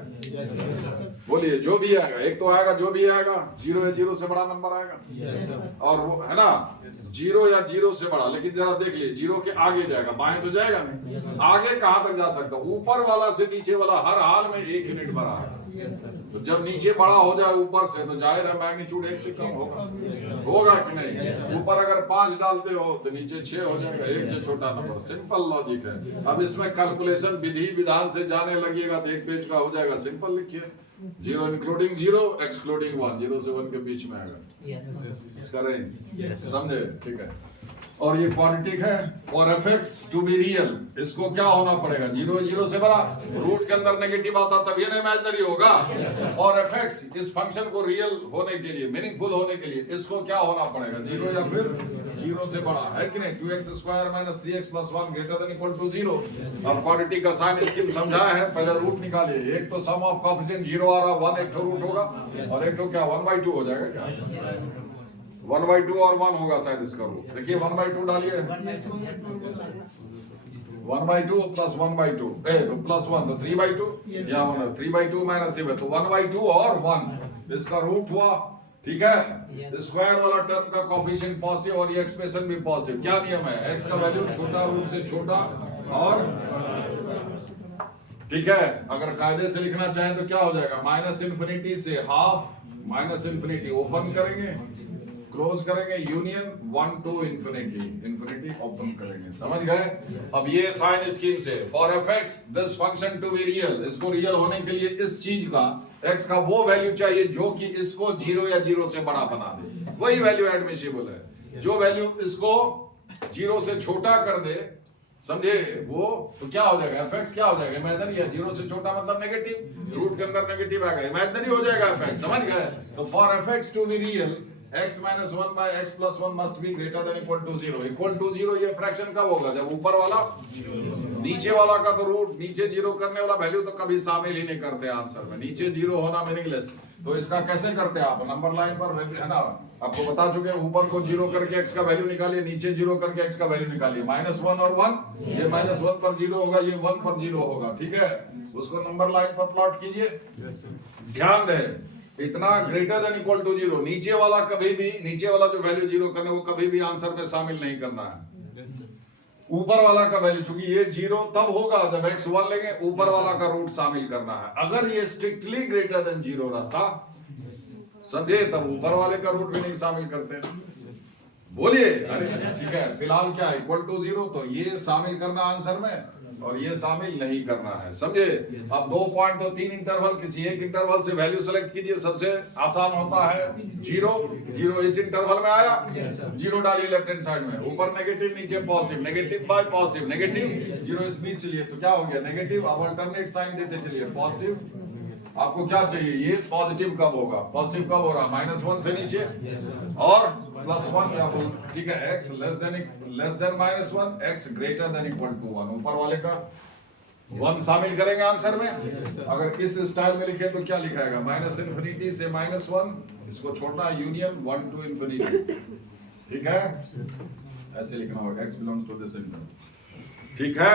बोलिए, जो भी आएगा, एक तो आएगा जो भी आएगा, जीरो या जीरो से बड़ा नंबर आएगा, और वो है ना, जीरो या जीरो से बड़ा। लेकिन जरा देख लिए, जीरो के आगे जाएगा, बाएं तो जाएगा नहीं, आगे कहां तक जा सकता? ऊपर वाला से नीचे वाला हर हाल में 1 यूनिट बड़ा है। तो जब नीचे बड़ा हो जाए ऊपर से, तो जाहिर है मैग्नीट्यूड 1 से कम होगा, होगा कि नहीं? ऊपर अगर 5 डालते हो तो नीचे 6 हो जाएगा, 1 से छोटा नंबर। सिंपल लॉजिक है। अब इसमें कैलकुलेशन विधि विधान से जाने लगिएगा तो एक पेज का हो जाएगा। सिंपल लिखिए, जीरो इंक्लूडिंग जीरो एक्सक्लूडिंग 1, 0 से 1 के बीच में आएगा इसका रेंज, समझे? ठीक है। और ये क्वाड्रेटिक है। और fx टू बी रियल, इसको क्या होना पड़ेगा? जीरो जीरो से बड़ा, रूट के अंदर नेगेटिव आता तब ये इमेजिनरी होगा। और fx इस फंक्शन को रियल होने के लिए, मीनिंगफुल होने के लिए, इसको क्या होना पड़ेगा? जीरो या फिर जीरो से बड़ा, है कि नहीं? 2x square minus 3x plus 1 greater than equal to 0। अब क्वाड्रेटिक का साइन स्कीम समझाया है, पहले रूट निकालिए। एक तो सम ऑफ कोएफिशिएंट 0 आ रहा, 1 एक तो रूट होगा, और एक तो क्या 1/2 हो जाएगा क्या? 1/2 और 1 होगा शायद इसका रूट। देखिए 1/2 डालिए, 1/2 प्लस 1/2 प्लस 1 तो 3/2, या 3/2 माइनस 3/2 तो 1/2 और 1 इसका रूट हुआ, ठीक है। स्क्वायर वाला टर्म का कोएफिशिएंट पॉजिटिव और ये एक्सप्रेशन भी पॉजिटिव। क्या नियम है? x का वैल्यू छोटा रूट से छोटा, और ठीक है। अगर कायदे से लिखना चाहें तो क्या हो जाएगा? -∞ से हाफ, -∞ ओपन करेंगे, क्लोज करेंगे, यूनियन 1 to इंफिनिटी ओपन करेंगे, समझ गए? अब ये साइन स्कीम से for fx this function to be real, इसको रियल होने के लिए इस चीज का x का वो वैल्यू चाहिए जो कि इसको जीरो या जीरो से बड़ा बना दे। वही वैल्यू एडमिसिबल है। जो वैल्यू इसको जीरो से छोटा कर दे, समझे? वो तो क्या हो जाएगा? fx क्या हो जाएगा? इमेजिनरी है। जीरो से छोटा मतलब नेगेटिव, रूट के अंदर नेगेटिव आएगा, इमेजिनरी हो जाएगा fx, समझ गए? तो for fx to be real, x minus 1 by x plus 1 must be greater than equal to 0। Equal to 0 ये फ्रैक्शन कब होगा? जब ऊपर वाला, नीचे वाला का तो रूट, नीचे जीरो करने वाला वैल्यू तो कभी शामिल ही नहीं करते आंसर में। नीचे जीरो होना मीनिंगलेस। तो इसका कैसे करते हैं आप? नंबर लाइन पर है ना, आपको बता चुके हैं। ऊपर को जीरो करके x का वैल्यू निकालिए, नीचे जीरो करके x का वैल्यू निकालिए। -1 और 1, ये -1 पर जीरो होगा, ये 1 पर जीरो होगा, ठीक है। उसको नंबर लाइन पर प्लॉट कीजिए। ध्यान रहे, इतना ग्रेटर देन इक्वल टू 0, नीचे वाला कभी भी, नीचे वाला जो वैल्यू जीरो करने वो कभी भी आंसर में शामिल नहीं करना है। ऊपर वाला का वैल्यू, चूंकि ये 0 तब होगा जब x 1 लेंगे, ऊपर वाला का रूट शामिल करना है। अगर ये स्ट्रिक्टली ग्रेटर देन 0 रहता, समझे, तब ऊपर वाले का रूट भी नहीं शामिल करते। बोलिए। अरे ठीक है, फिलहाल क्या इक्वल टू 0, तो ये शामिल करना आंसर में और ये शामिल नहीं करना है, समझे। अब 2 पॉइंट तो 3 इंटरवल, किसी एक इंटरवल से वैल्यू सेलेक्ट कीजिए, सबसे आसान होता है 0 0 इस इंटरवल में आया, 0 डालिए लेफ्ट हैंड साइड में, ऊपर नेगेटिव नीचे positive, negative bye positive, negative 0 इस बीच चलिए तो क्या हो गया नेगेटिव। अब अल्टरनेट साइन देते चलिए, पॉजिटिव। आपको क्या चाहिए, ये पॉजिटिव कब होगा, पॉजिटिव कब हो रहा, -1 से नीचे और +1 या ठीक है, x less than -1, x greater than equal to 1, ऊपर वाले का 1 शामिल करेंगे आंसर में। अगर इस स्टाइल में लिखे तो क्या लिखाएगा, -∞ से -1, इसको छोड़ना है, यूनियन 1 to ∞, ठीक है, ऐसे लिखना होगा, x belongs to this interval, ठीक है।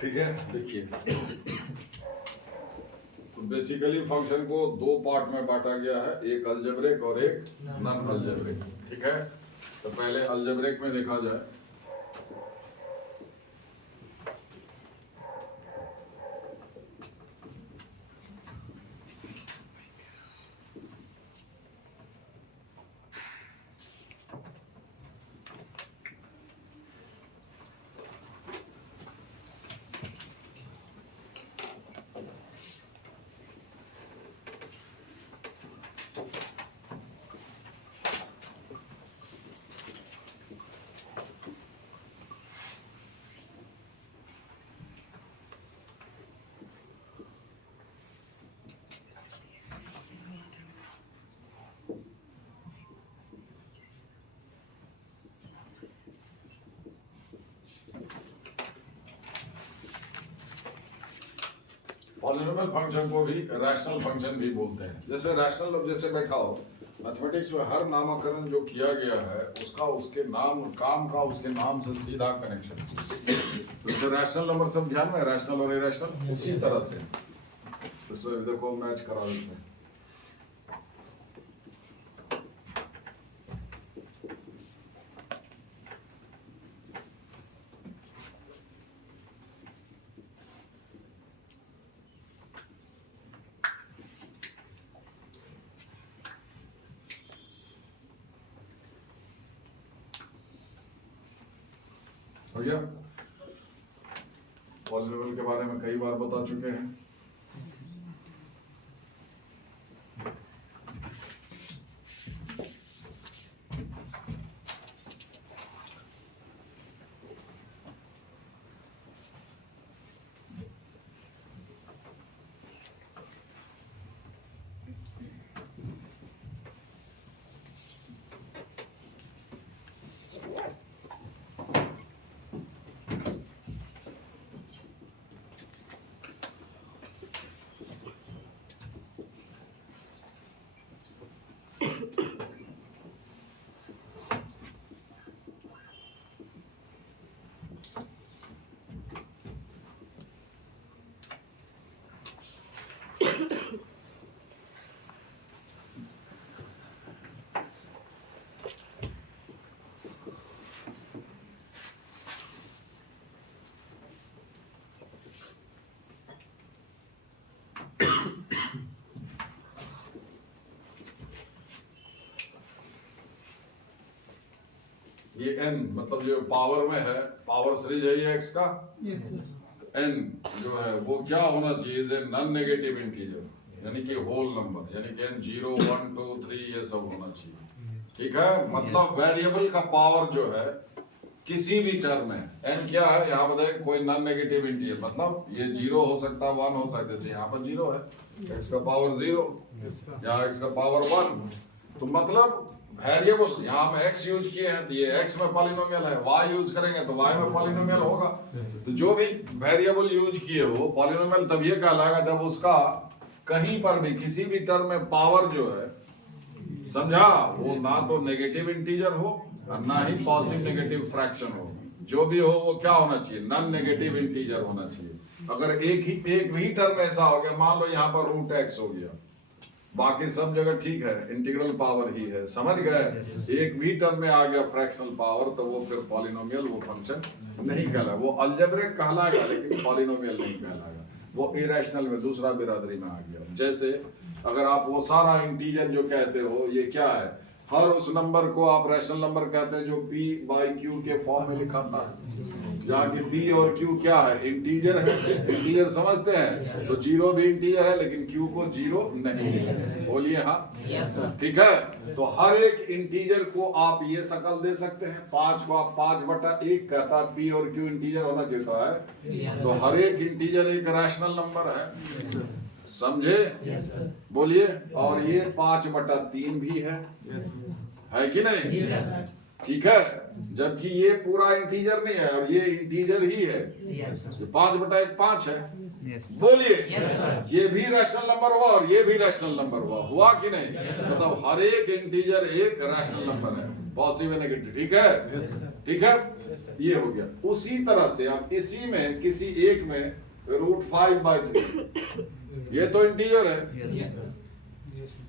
ठीक है, देखिए, तो बेसिकली फंक्शन को 2 पार्ट में बांटा गया है, एक अलजेब्रिक और एक नॉन अलजेब्रिक, ठीक है। तो पहले अलजेब्रिक में देखा जाए, पॉलिनोमियल फंक्शन को भी रैशनल फंक्शन भी बोलते हैं। जैसे रैशनल, जैसे बैठा हो मैथमेटिक्स में, हर नामकरण जो किया गया है उसका उसके नाम, काम का उसके नाम से सीधा कनेक्शन। जैसे रैशनल नंबर सब ध्यान में, रैशनल और इरेशनल, उसी तरह से इसमें देखो मैच करा देते हैं। हो गया, पॉलिनोमियल के बारे में कई बार बता चुके हैं। ये n मतलब जो पावर में है, पावर सीरीज है ये x का, n जो है वो क्या होना चाहिए, is a non negative integer, यानी कि होल नंबर, यानी कि n 0 1 2 3 ये सब होना चाहिए। ठीक है, मतलब वेरिएबल का पावर जो है किसी भी टर्म में, n क्या है यहाँ पर देख, कोई नॉन नेगेटिव इंटीजर, मतलब ये 0 हो सकता है 1 हो सकता है, जैसे यहाँ पर 0 है, x का पावर 0, यहाँ x का पावर 1, तो मतलब वेरिएबल यहाँ में x यूज किए हैं तो ये x में पॉलिनोमियल है, y यूज करेंगे तो y में पॉलिनोमियल होगा। तो जो भी वेरिएबल यूज किए हो पॉलिनोमियल तब ये कहलाएगा जब उसका कहीं पर भी किसी भी टर्म में पावर जो है, समझा, वो ना तो नेगेटिव इंटीजर हो और ना ही पॉजिटिव नेगेटिव फ्रैक्शन हो, जो भी हो वो क्या होना चाहिए, नॉन नेगेटिव इंटीजर होना चाहिए। अगर एक भी टर्म ऐसा हो गया, मान लो यहाँ पर रूट x हो गया, बाकी सब जगह ठीक है, इंटीग्रल पावर ही है, समझ गए, एक भी टर्म में आ गया फ्रैक्शनल पावर तो वो फिर पॉलिनोमियल, वो फंक्शन नहीं कहलाएगा, वो अलजेब्रिक कहलाएगा लेकिन पॉलिनोमियल नहीं कहलाएगा, वो इरेशनल में दूसरा बिरादरी में आ गया। जैसे अगर आप वो सारा इंटीजर जो कहते हो, ये क्या है, हर उस नंबर को आप रैशनल नंबर कहते हैं जो p बाई q के फॉर्म में लिखाता है, जहाँ की p और q क्या है, इंटीजर है, इंटीजर समझते हैं, तो 0 भी इंटीजर है लेकिन q को 0 नहीं लिखते, बोलिए हाँ, ठीक है। तो हर एक इंटीजर को आप ये शक्ल दे सकते हैं, 5 को आप 5/1 कहता है, p और q इंटीजर होना चाहिए है, तो हर एक इंटीजर एक रैशनल नंबर है, समझे, बोलिए, और ये 5/3 भी है कि नहीं, ठीक है, जबकि ये पूरा इंटीजर नहीं है और ये इंटीजर ही है, ये 5/1 5 है, बोलिए, ये भी रैशनल नंबर हुआ और ये भी रैशनल नंबर हुआ कि नहीं, मतलब हर एक इंटीजर एक रैशनल नंबर है, पॉजिटिव या नेगेटिव, ठीक है, ठीक है, ये हो गया। उसी तरह से अब इसी में किसी एक में √5/3, ये तो इंटीजर है,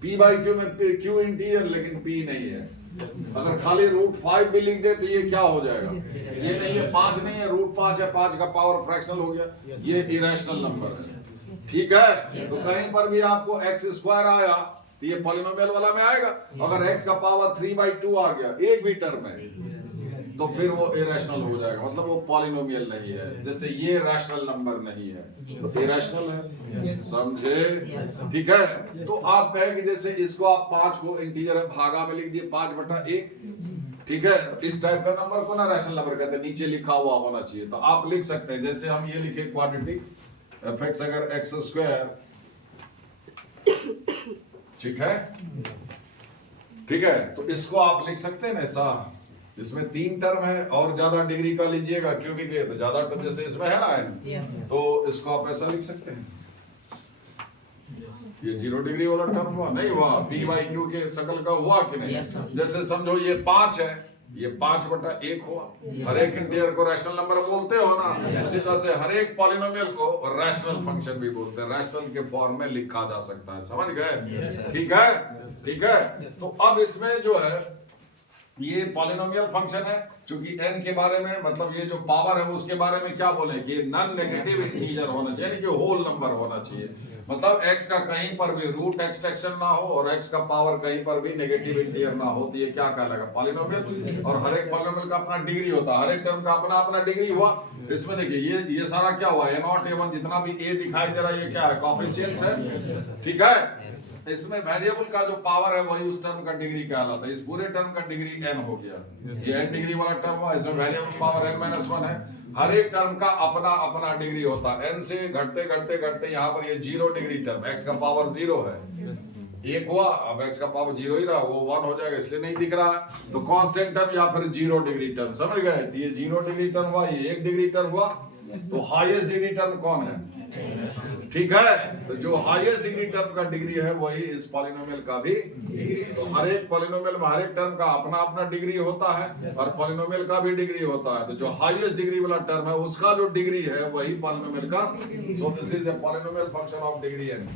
p बाई q में q इंटीजर लेकिन p नहीं है, अगर खाली √5 भी लिख दे तो ये क्या हो जाएगा, ये नहीं है, 5 नहीं है, √5 है, 5 का पावर फ्रैक्शनल हो गया, ये इरेशनल नंबर है, ठीक है। तो कहीं पर भी आपको x² आया तो ये पॉलिनोमियल वाला में आएगा, अगर x का पावर 3/2 आ गया एक भी टर्म में तो फिर वो इरेशनल हो जाएगा, मतलब वो पॉलिनोमियल नहीं है, जैसे ये रैशनल नंबर नहीं है तो इरेशनल है, समझे, ठीक है। तो आप कहें कि जैसे इसको आप 5 को इंटीजर भागा में लिख दिए 5/1, ठीक है, तो इस टाइप का नंबर को ना रैशनल नंबर कहते हैं, नीचे लिखा हुआ होना चाहिए, तो आप लिख सकते हैं, जैसे हम ये लिखे क्वाड्रेटिक f(x) अगर x², ठीक है, ठीक है, तो इसको आप लिख सकते हैं ना ऐसा, इसमें 3 टर्म है और ज्यादा डिग्री का लीजिएगा क्यूबिक लिए तो ज्यादा टर्म, जैसे इसमें है ना n, तो इसको आप ऐसा लिख सकते हैं, ये 0 डिग्री वाला टर्म हुआ नहीं हुआ, p बाई q के शकल का हुआ कि नहीं, जैसे समझो ये 5 है, ये 5/1 हुआ, हर एक इंटीजर को रैशनल नंबर बोलते हो ना, इसी तरह से हर एक पॉलिनोमियल को रैशनल फंक्शन भी बोलते हैं, रैशनल के फॉर्म में लिखा जा सकता है, समझ गए, ठीक है, ठीक है। तो अब इसमें जो है ये पॉलिनोमियल फंक्शन है, क्योंकि n के बारे में मतलब ये जो पावर है उसके बारे में क्या बोले कि नॉन नेगेटिव इंटीजर होना चाहिए, यानी कि होल नंबर होना चाहिए, मतलब x का कहीं पर भी रूट एक्सटेंशन ना हो और x का पावर कहीं पर भी नेगेटिव इंटीजर ना हो, तो ये क्या कहलाएगा, पॉलिनोमियल। और हर एक पॉलिनोमियल का अपना डिग्री होता है, हर एक टर्म का अपना अपना डिग्री हुआ। इसमें देखिए ये सारा क्या हुआ, a0 a1 जितना भी a दिखाई दे रहा है ये क्या है, कोएफिशिएंट्स है, ठीक है। इसमें वेरिएबल का जो पावर है वही उस टर्म का डिग्री कहलाता है, इस पूरे टर्म का डिग्री n हो गया, ये n डिग्री वाला टर्म हुआ, इसमें वेरिएबल पावर n-1 है, हर एक टर्म का अपना अपना डिग्री होता है, n से घटते घटते घटते यहाँ पर ये 0 डिग्री टर्म, x का पावर 0 है, एक हुआ, अब x का पावर 0 ही रहा, वो 1 हो जाएगा इसलिए नहीं दिख रहा है, तो कांस्टेंट टर्म या फिर 0 डिग्री टर्म, समझ गए, ये 0 डिग्री टर्म हुआ, ये 1 डिग्री टर्म हुआ, तो हाईएस्ट डिग्री टर्म कौन है, ठीक है। तो जो हाईएस्ट डिग्री टर्म का डिग्री है वही इस पॉलिनोमियल का भी। तो हर एक पॉलिनोमियल में हर एक टर्म का अपना अपना डिग्री होता है और पॉलिनोमियल का भी डिग्री होता है। तो जो हाईएस्ट डिग्री वाला टर्म है उसका जो डिग्री है वही पॉलिनोमियल का। So this is a polynomial function of degree n.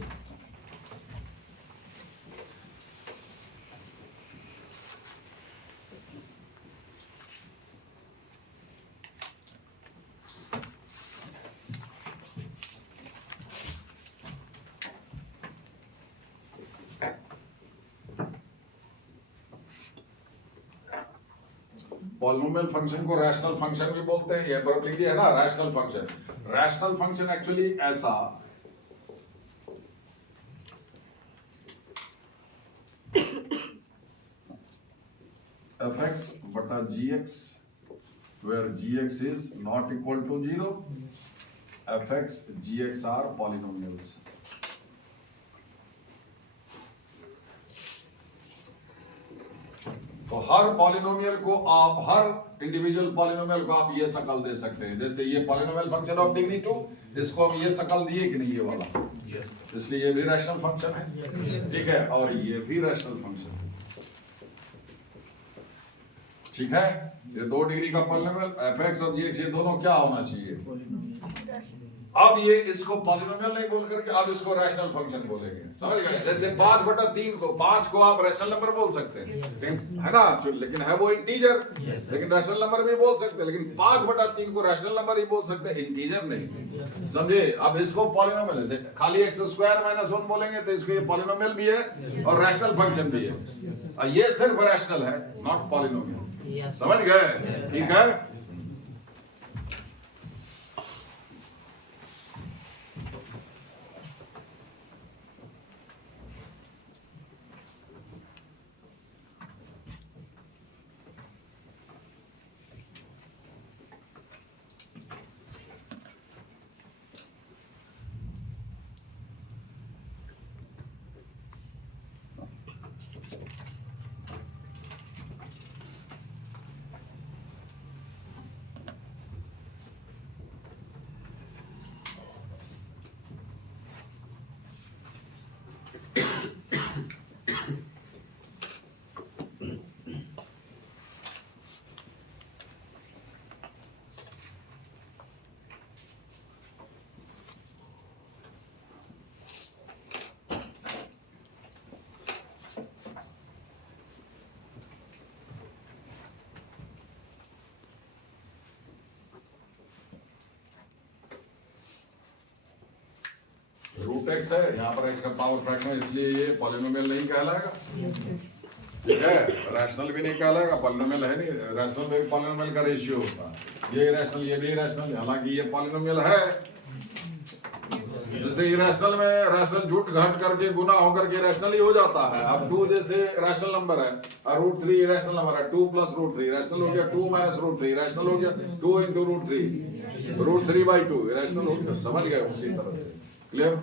Polynomial function को रैशनल फंक्शन भी बोलते हैं। ये पर लिख दिया है ना rational function. Rational function actually ऐसा fx बटा gx where gx is not equal to 0, fx gx are polynomials। तो हर पॉलिनोमियल को आप हर इंडिविजुअल पॉलिनोमियल को आप ये शकल दे सकते हैं। जैसे ये पॉलिनोमियल फंक्शन ऑफ डिग्री 2, इसको हम ये शकल दिए कि नहीं, ये वाला, इसलिए ये भी रैशनल फंक्शन है। ठीक है, और ये भी रैशनल फंक्शन है। ठीक है, ये 2 डिग्री का पॉलिनोमियल fx और gx, ये दोनों क्या होना चाहिए। अब ये इसको पॉलिनोमियल नहीं बोल करके अब इसको रैशनल फंक्शन बोलेंगे। समझ गए। जैसे 5/3 को 5 को आप रैशनल नंबर बोल सकते हैं, है ना, लेकिन है वो इंटीजर। लेकिन रैशनल नंबर भी बोल सकते हैं, लेकिन 5/3 को रैशनल नंबर ही बोल सकते हैं, इंटीजर नहीं। समझे। अब इसको पॉलिनोमियल है, खाली x² - 1 बोलेंगे तो इसको ये पॉलिनोमियल भी है और रैशनल फंक्शन भी है। ये सिर्फ रैशनल है, नॉट पॉलिनोमियल। समझ गए। ठीक है। रूट एक्स है, यहाँ पर एक्स का पावर फ्रैक्शन है, इसलिए ये पॉलिनोमियल नहीं कहलाएगा। ठीक है, रैशनल भी नहीं कहलाएगा, पॉलिनोमियल है नहीं। रैशनल में पॉलिनोमियल का रेशियो होता है, ये रैशनल ये भी रैशनल, हालांकि ये पॉलिनोमियल है। जैसे इरेशनल में रैशनल जुट घट करके गुना होकर के रैशनल ही हो जाता है। अब 2 जैसे रैशनल नंबर है और √3 इरेशनल नंबर है, 2 + √3 रैशनल हो गया, 2 - √3 रैशनल हो गया, 2 × √3 √3/2 इरेशनल हो गया। समझ गए। उसी तरह से क्लियर।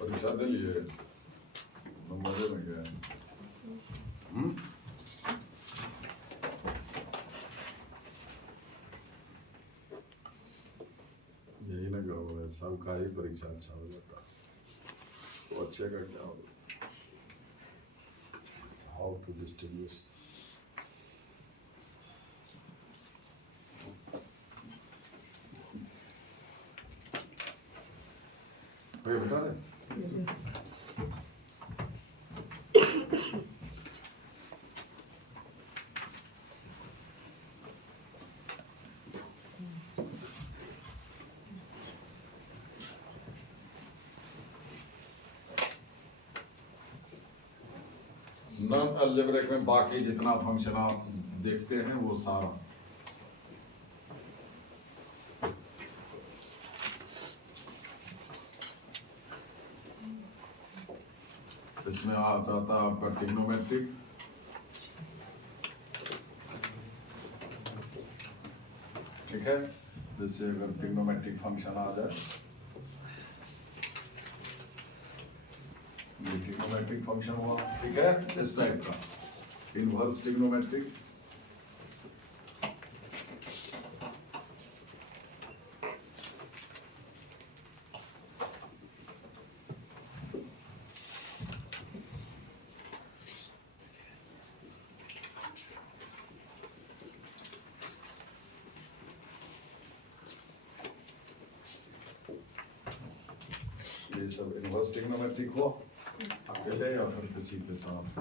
परीक्षा दे लिए नंबर दे में क्या है। यही ना करो, सबका ही परीक्षा अच्छा हो जाता, तो अच्छे का क्या होगा। How to distinguish. बता दे। नॉन अलजेब्रिक में बाकी जितना फंक्शन आप देखते हैं वो सारा इसमें आ जाता है आपका ट्रिग्नोमेट्रिक, ठीक है। जैसे अगर ट्रिग्नोमेट्रिक फंक्शन आ जाए ये ट्रिग्नोमेट्रिक फंक्शन हुआ, ठीक है, इस टाइप का इनवर्स ट्रिग्नोमेट्रिक। ये सब इनवर्स ट्रिग्नोमेट्रिक हुआ अकेले या फिर किसी के साथ,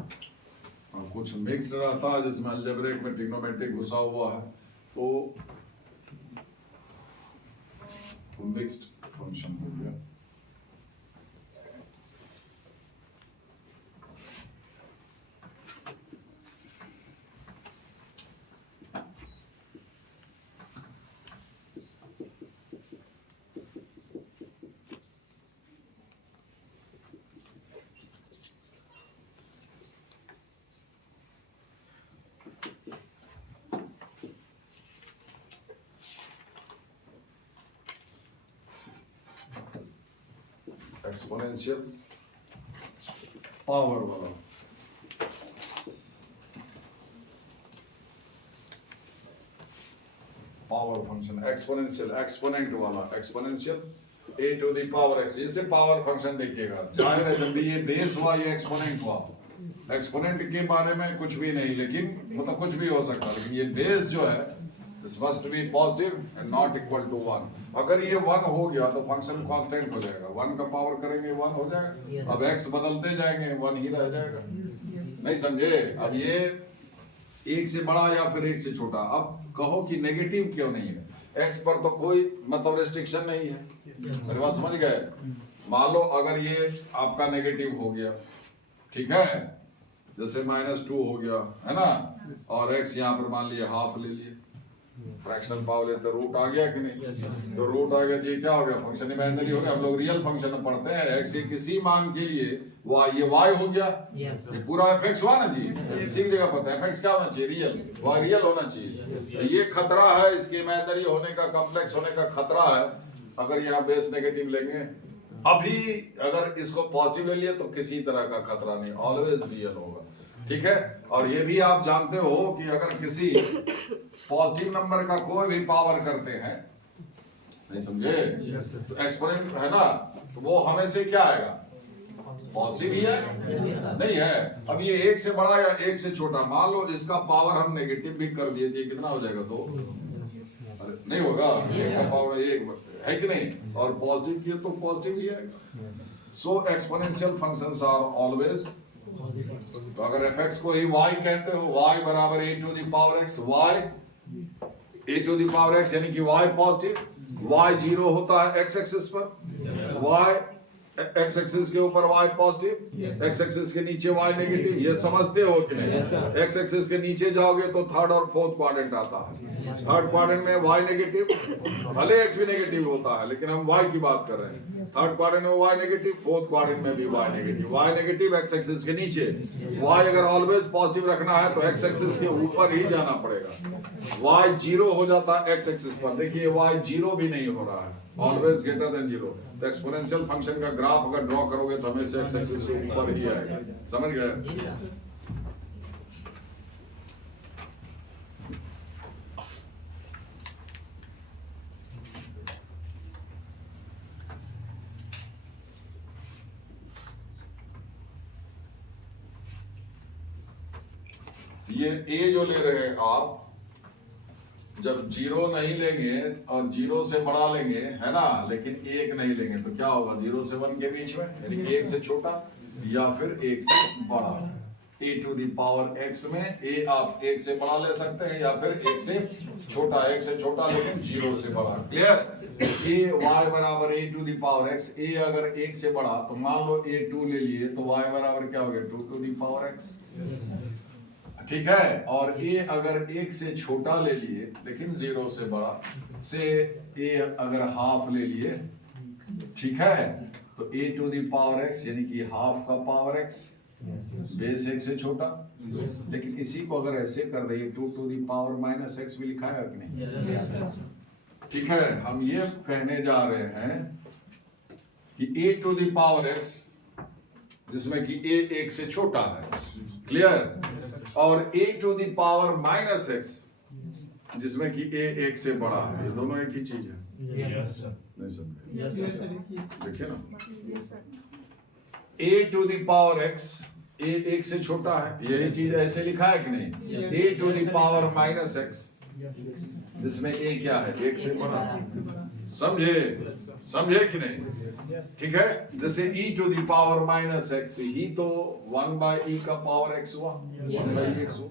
और कुछ मिक्स रहता है जिसमें अलजेब्रिक में ट्रिग्नोमेट्रिक घुसा हुआ है, तो मिक्स्ड फंक्शन हो गया। एक्सपोनेंशियल पावर वाला पावर फंक्शन, एक्सपोनेंशियल एक्सपोनेंट वाला exponential a to the power x, इसे पावर फंक्शन देखिएगा। जाहिर है जब भी ये बेस हुआ ये एक्सपोनेंट हुआ, एक्सपोनेंट के बारे में कुछ भी नहीं, लेकिन मतलब कुछ भी हो सकता है, लेकिन ये बेस जो है this must be positive and not equal to 1। अगर ये 1 हो गया तो फंक्शन कांस्टेंट हो जाएगा, 1 का पावर करेंगे 1 हो जाएगा, अब x बदलते जाएंगे 1 ही रह जाएगा। नहीं समझे? अब ये 1 से बड़ा या फिर 1 से छोटा, अब कहो कि नेगेटिव क्यों नहीं है, x पर तो कोई मतलब रेस्ट्रिक्शन नहीं है, मेरी बात समझ गए? मान लो अगर ये आपका नेगेटिव हो गया, ठीक है, जैसे -2 हो गया है ना, और x यहाँ पर मान लिया हाफ ले लिए, फ्रैक्शनल पावर लेते रूट आ गया कि नहीं? तो रूट आ गया तो ये क्या हो गया, फंक्शन इमेजिनरी हो गया। हम लोग रियल फंक्शन में पढ़ते हैं, x के किसी मान के लिए ये y हो गया, ये पूरा fx हुआ ना जी, इसी की जगह पता है fx क्या होना चाहिए, रियल, y रियल होना चाहिए। ये खतरा है इसके इमेजिनरी होने का, कॉम्प्लेक्स होने का खतरा है अगर यहाँ बेस नेगेटिव लेंगे। अभी अगर इसको पॉजिटिव ले लिए तो किसी तरह का खतरा नहीं, ऑलवेज रियल होगा, ठीक है। और ये भी आप जानते हो कि अगर किसी पॉजिटिव नंबर का कोई भी पावर करते हैं, नहीं समझे, तो एक्सपोनेंट है ना, तो वो हमेशा क्या आएगा, पॉजिटिव ही है, नहीं है। अब ये 1 से बड़ा या 1 से छोटा, मान लो इसका पावर हम नेगेटिव भी कर दिए थे, कितना हो जाएगा, 2? अरे नहीं होगा, 1 का पावर 1 है कि नहीं, और पॉजिटिव किया तो पॉजिटिव ही आएगा। So exponential functions are always, तो अगर fx को ही y कहते हो, y बराबर a to the power x, y a to the power x यानी कि y पॉजिटिव, y 0 होता है x एक्सिस पर, y x एक्सिस के ऊपर y पॉजिटिव, x एक्सिस के नीचे y नेगेटिव, ये समझते हो कि नहीं? x एक्सिस के नीचे जाओगे तो थर्ड और फोर्थ क्वाड्रेंट आता है, थर्ड क्वाड्रेंट में y नेगेटिव, भले x भी नेगेटिव होता है लेकिन हम y की बात कर रहे हैं, थर्ड क्वाड्रेंट में y नेगेटिव, फोर्थ क्वाड्रेंट में भी y negative, y negative x axis के नीचे, y अगर ऑलवेज पॉजिटिव रखना है तो x एक्सिस के ऊपर ही जाना पड़ेगा, y 0 हो जाता है x एक्सिस पर, देखिए y 0 भी नहीं हो रहा है, ऑलवेज ग्रेटर देन 0। तो एक्सपोनेंशियल फंक्शन का ग्राफ अगर ड्रॉ करोगे तो हमेशा x एक्सिस के ऊपर ही आएगा, समझ गए? ये a जो ले रहे हैं आप, जब 0 नहीं लेंगे और 0 से बड़ा लेंगे है ना, लेकिन 1 नहीं लेंगे तो क्या होगा, 0 से 1 के बीच में, यानी कि 1 से छोटा या फिर 1 से बड़ा। a to the power x में a आप 1 से बड़ा ले सकते हैं या फिर 1 से छोटा, 1 से छोटा लेकिन 0 से बड़ा, क्लियर? a y बराबर a to the power x, a अगर 1 से बड़ा तो मान लो a 2 ले लिए तो y बराबर क्या हो गया, 2 टू द पावर x, ठीक है। और a अगर 1 से छोटा ले लिए लेकिन 0 से बड़ा, से a अगर हाफ ले लिए, ठीक है, तो a to the power x यानी कि हाफ का पावर x, बेस 1 से छोटा, लेकिन इसी को अगर ऐसे कर दे 2 टू द पावर -x भी लिखा है कि नहीं? ठीक है, हम ये कहने जा रहे हैं कि a to the power x जिसमें कि a 1 से छोटा है, क्लियर, और a to the power minus x जिसमें कि a 1 से बड़ा है। ये दोनों एक ही चीज है, नहीं समझे? देखिए ना, a to the power x, a 1 से छोटा है, यही चीज ऐसे लिखा है कि नहीं? a to the power minus x जिसमें a क्या है? 1 से बड़ा। समझे? समझे कि नहीं? ठीक है, जैसे e to the power minus x, ही तो 1/e का पावर x हुआ, 1/x हुआ।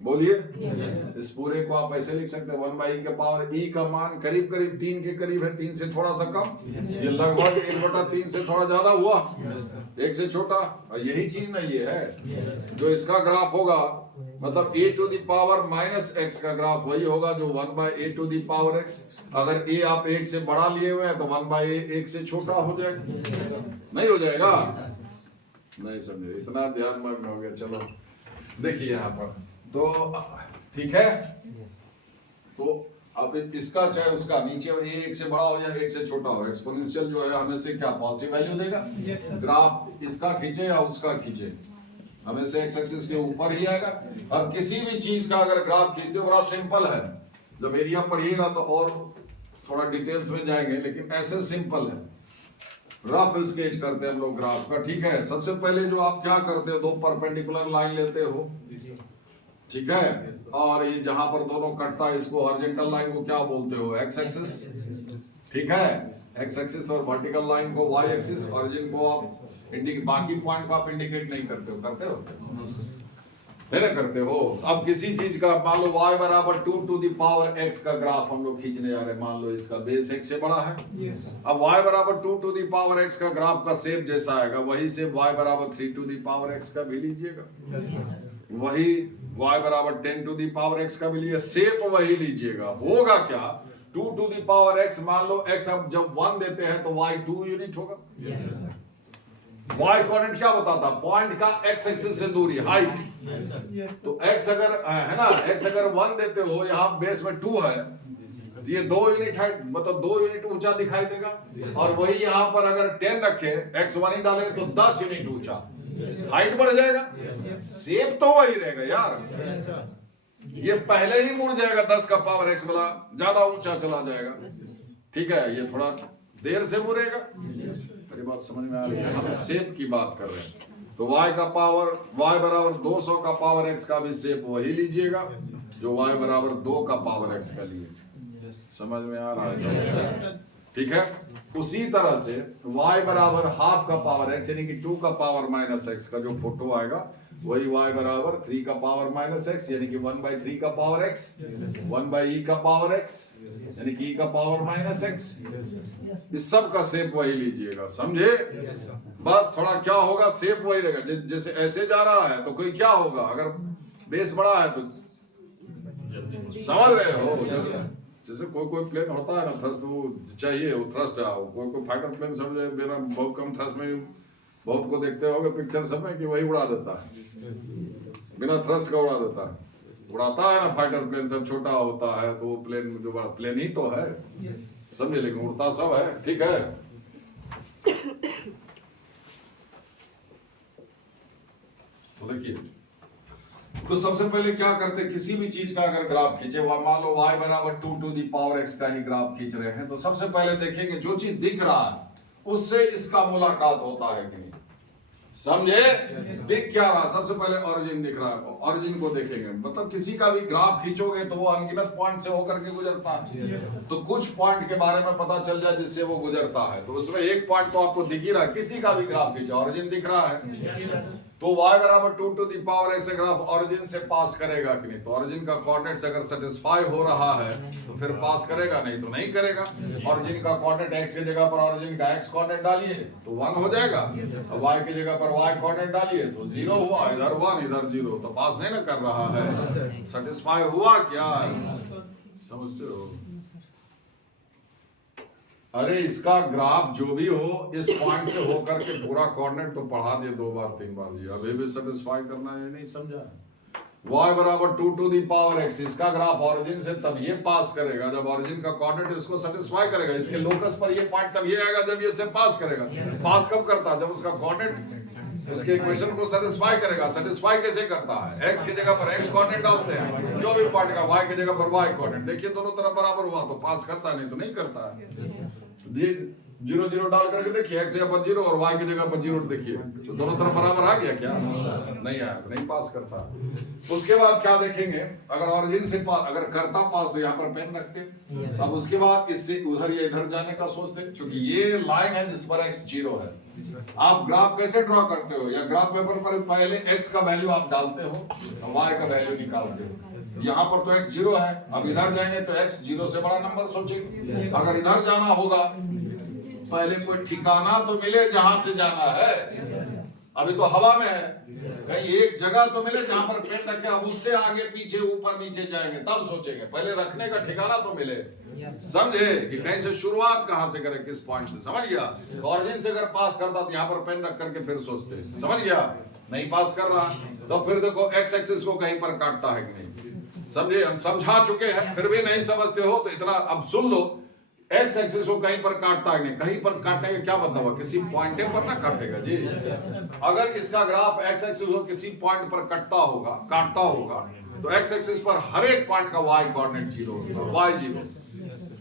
बोलिए, इस पूरे को आप ऐसे लिख सकते हैं 1/e के पावर e का मान करीब करीब 3 के करीब है, 3 से थोड़ा सा कम, ये लगभग 1/3 से थोड़ा ज्यादा हुआ, 1 से छोटा। और यही चीज ना ये है जो इसका ग्राफ होगा, मतलब a to the power minus x का ग्राफ वही होगा जो 1/a to the power x। अगर a आप 1 से बड़ा लिए हुए हैं तो 1/a 1 से छोटा हो जाएगा, नहीं हो जाएगा? नहीं समझे? इतना ध्यान मग्न हो गया। चलो देखिए यहाँ पर तो ठीक है, तो अब इसका चाहे उसका नीचे a 1 से बड़ा हो या 1 से छोटा हो, एक्सपोनेंशियल जो है हमें से क्या पॉजिटिव वैल्यू देगा? ग्राफ इसका खींचे या उसका खींचे, हमें से एक्स एक्सिस के ऊपर ही आएगा। अब किसी भी चीज का अगर ग्राफ खींचते हो, बड़ा सिंपल है, जब एरिया पढ़िएगा तो और थोड़ा डिटेल्स में जाएंगे, लेकिन ऐसे सिंपल है, रफ स्केच करते हैं हम लोग ग्राफ का। ठीक है, सबसे पहले जो आप क्या करते हो, दो परपेंडिकुलर लाइन लेते हो, ठीक है, और ये जहां पर दोनों कटता है इसको हॉरिजॉन्टल लाइन को क्या बोलते हो? एक्स एक्सिस, ठीक है, एक्स एक्सिस, और वर्टिकल लाइन को वाई एक्सिस। ऑरिजिन को आप बाकी पॉइंट को आप इंडिकेट नहीं करते हो, करते हो? है ना, करते हो। अब किसी चीज का मान लो y बराबर 2 टू द पावर x का ग्राफ हम लोग खींचने जा रहे हैं, मान लो इसका बेस x से बड़ा है। अब y बराबर 2 टू द पावर x का ग्राफ का शेप जैसा आएगा, वही शेप y बराबर 3 टू द पावर x का भी लीजिएगा, वही y बराबर 10 टू द पावर x का भी लीजिए, शेप वही लीजिएगा। होगा क्या? 2 टू द पावर x, मान लो x अब जब 1 देते हैं तो y 2 यूनिट होगा। y कोऑर्डिनेट क्या बताता? पॉइंट का x एक्सिस से दूरी, हाइट। तो x अगर है ना, x अगर 1 देते हो, यहाँ बेस में 2 है, ये 2 यूनिट हाइट, मतलब 2 यूनिट ऊंचा दिखाई देगा। और वही यहाँ पर अगर 10 रखे, x 1 ही डाले तो 10 यूनिट ऊंचा, हाइट बढ़ जाएगा, शेप तो वही रहेगा यार। ये पहले ही मुड़ जाएगा, 10 का पावर x वाला ज्यादा ऊंचा चला जाएगा, ठीक है, ये थोड़ा देर से मुड़ेगा। मेरी बात समझ में आ रही है? हम शेप की बात कर रहे हैं, तो y का पावर, y बराबर 200 का पावर x का भी शेप वही लीजिएगा जो y बराबर 2 का पावर x का लिए। समझ में आ रहा है? ठीक है, उसी तरह से y बराबर हाफ का पावर x यानी कि 2 का पावर माइनस x का जो फोटो आएगा, वही y बराबर 3 का पावर माइनस x यानी कि 1/3 का पावर x, 1/e का पावर x यानी कि e का पावर माइनस x। इस सब का शेप वही लीजिएगा, समझे? बस थोड़ा क्या होगा, शेप वही रहेगा। जैसे ऐसे जा रहा है तो कोई क्या होगा, अगर बेस बड़ा है तो समझ रहे हो, जैसे कोई प्लेन होता है ना, थ्रस्ट वो चाहिए, वो थ्रस्ट है, कोई फाइटर प्लेन समझे, मेरा बहुत कम थ्रस्ट में, बहुत को देखते होगे पिक्चर सब में कि वही उड़ा देता है, बिना थ्रस्ट का उड़ा देता है, उड़ाता है ना फाइटर प्लेन, सब छोटा होता है तो वो प्लेन जो बड़ा प्लेन ही तो है, समझे, लेकिन उड़ता सब है। ठीक है, तो देखिए, तो सबसे पहले क्या करते, किसी भी चीज का अगर ग्राफ खींचे, मान लो y बराबर 2 टू द पावर x का ही ग्राफ खींच रहे हैं, तो सबसे पहले देखेंगे जो चीज दिख रहा है उससे इसका मुलाकात होता है कि नहीं, समझे? दिख क्या रहा, सबसे पहले ओरिजिन दिख रहा है, ओरिजिन को देखेंगे। मतलब किसी का भी ग्राफ खींचोगे तो वो अनगिनत पॉइंट से होकर के गुजरता है, तो कुछ पॉइंट के बारे में पता चल जाए जिससे वो गुजरता है, तो उसमें एक पॉइंट तो आपको दिख ही रहा है। किसी का भी ग्राफ खींचा, ओरिजिन दिख रहा है, तो y बराबर 2 to the power x graph origin से पास करेगा कि नहीं, तो ओरिजिन का कोऑर्डिनेट्स अगर सेटिस्फाई हो रहा है तो फिर पास करेगा, नहीं तो नहीं करेगा। ओरिजिन का कोऑर्डिनेट x की जगह पर ओरिजिन का x कोऑर्डिनेट डालिए तो 1 हो जाएगा, और y की जगह पर y कोऑर्डिनेट डालिए तो 0 हुआ, इधर 1 इधर 0, तो पास नहीं ना कर रहा है, सेटिस्फाई हुआ क्या, समझते हो? अरे इसका ग्राफ जो भी हो, इस पॉइंट से होकर के पूरा कोऑर्डिनेट तो पढ़ा दिए 2 बार 3 बार जी, अभी भी सेटिस्फाई करना है, नहीं समझा? y बराबर 2 टू द पावर x, इसका ग्राफ ओरिजिन से तब ये पास करेगा जब ओरिजिन का कोऑर्डिनेट इसको सेटिस्फाई करेगा, इसके लोकस पर ये पॉइंट तब ये आएगा जब ये से पास करेगा। पास कब करता है, जब उसका कोऑर्डिनेट उसके इक्वेशन को सेटिस्फाई करेगा। सेटिस्फाई कैसे करता है? x की जगह पर x कोऑर्डिनेट डालते हैं, जो भी पॉइंट का y की जगह पर y कोऑर्डिनेट। देखिए दोनों तरफ बराबर हुआ तो पास करता, नहीं तो नहीं करता है। 0 0 डाल करके देखिए, x की जगह पर 0 और y की जगह पर 0 देखिए, तो दोनों तरफ बराबर आ गया क्या? नहीं आया तो नहीं पास करता। उसके बाद क्या देखेंगे? अगर ऑरिजिन से अगर करता पास तो यहाँ पर पेन रखते। अब उसके बाद इससे उधर या इधर जाने का सोचते, क्योंकि ये लाइन है जिस पर x 0 है। आप ग्राफ कैसे ड्रॉ करते हो? या ग्राफ पेपर पर पहले x का वैल्यू आप डालते हो, y का वैल्यू निकालते हो। यहाँ पर तो x 0 है, अब इधर जाएंगे तो x 0 से बड़ा नंबर सोचेंगे। अगर इधर जाना होगा, पहले कोई ठिकाना तो मिले जहां से जाना है। अभी तो हवा में है, कहीं एक जगह तो मिले जहां पर पेन रखे। अब उससे आगे पीछे ऊपर नीचे जाएंगे तब सोचेंगे, पहले रखने का ठिकाना तो मिले। समझे कि कहीं से शुरुआत कहां से करें, किस पॉइंट से? समझ गया? ऑरिजिन से अगर पास करता तो यहाँ पर पेन रख करके फिर सोचते। समझ गया? नहीं पास कर रहा तो फिर देखो एक्स एक्सिस को कहीं पर काटता है कि नहीं। समझे? हम समझा चुके हैं, फिर भी नहीं समझते हो तो इतना अब सुन लो। एक्स एक्सिस को कहीं पर काटता है नहीं, कहीं पर काटने का क्या मतलब है? किसी पॉइंट पर ना काटेगा जी। अगर इसका ग्राफ एक्स एक्सिस को किसी पॉइंट पर काटता होगा तो एक्स एक्सिस पर हर एक पॉइंट का वाई कोऑर्डिनेट 0 होगा, y 0।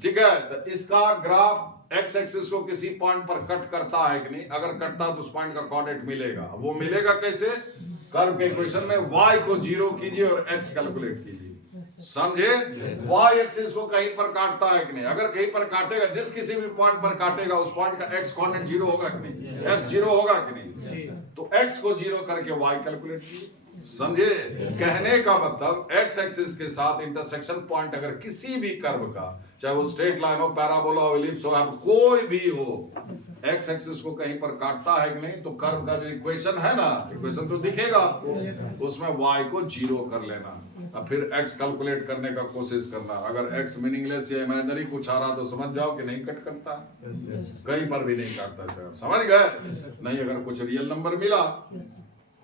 ठीक है, तो इसका ग्राफ एक्स एक्सिस को किसी पॉइंट पर कट करता है कि नहीं? अगर कटता है तो उस पॉइंट का कोऑर्डिनेट मिलेगा। वो मिलेगा कैसे? कर्व के इक्वेशन में y को 0 कीजिए और x कैलकुलेट कीजिए। समझे? y एक्सिस को कहीं पर काटता है कि नहीं? अगर कहीं पर काटेगा, जिस किसी भी पॉइंट पर काटेगा उस पॉइंट का x कोऑर्डिनेट 0 होगा कि नहीं? x 0 होगा कि नहीं? तो x को 0 करके y कैलकुलेट कीजिए। समझे? कहने का मतलब x एक्सिस के साथ इंटरसेक्शन पॉइंट अगर किसी भी कर्व का, चाहे वो स्ट्रेट लाइन हो, पैराबोला हो, एलिप्स हो, कोई भी हो, x एक्सिस को कहीं पर काटता है कि नहीं? तो कर्व का जो इक्वेशन है ना, इक्वेशन तो दिखेगा आपको, उसमें y को 0 कर लेना। अब फिर x कैलकुलेट करने का कोशिश करना। अगर x मीनिंगलेस या इमेजिनरी कुछ आ रहा तो समझ जाओ कि नहीं कट करता, कहीं पर भी नहीं काटता। सर समझ गए? नहीं, अगर कुछ रियल नंबर मिला,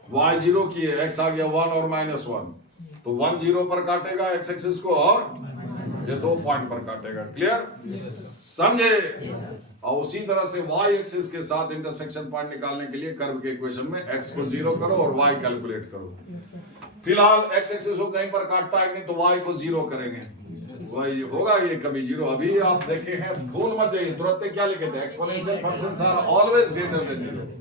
y 0 किए, x आ गया 1 और -1, तो 1 0 पर काटेगा x एक्सिस को और ये 2 पॉइंट पर काटेगा। क्लियर? समझे? और उसी तरह से y एक्सिस के साथ इंटरसेक्शन पॉइंट निकालने के लिए कर्व के इक्वेशन में x को 0 करो और y कैलकुलेट करो। फिलहाल x एक्सिस को कहीं पर काटता है नहीं तो y को 0 करेंगे। वही होगा ये कभी 0। अभी आप देखे हैं, भूल मत जाइए, तुरंत क्या लिखे थे? Exponential functions are always greater than 0।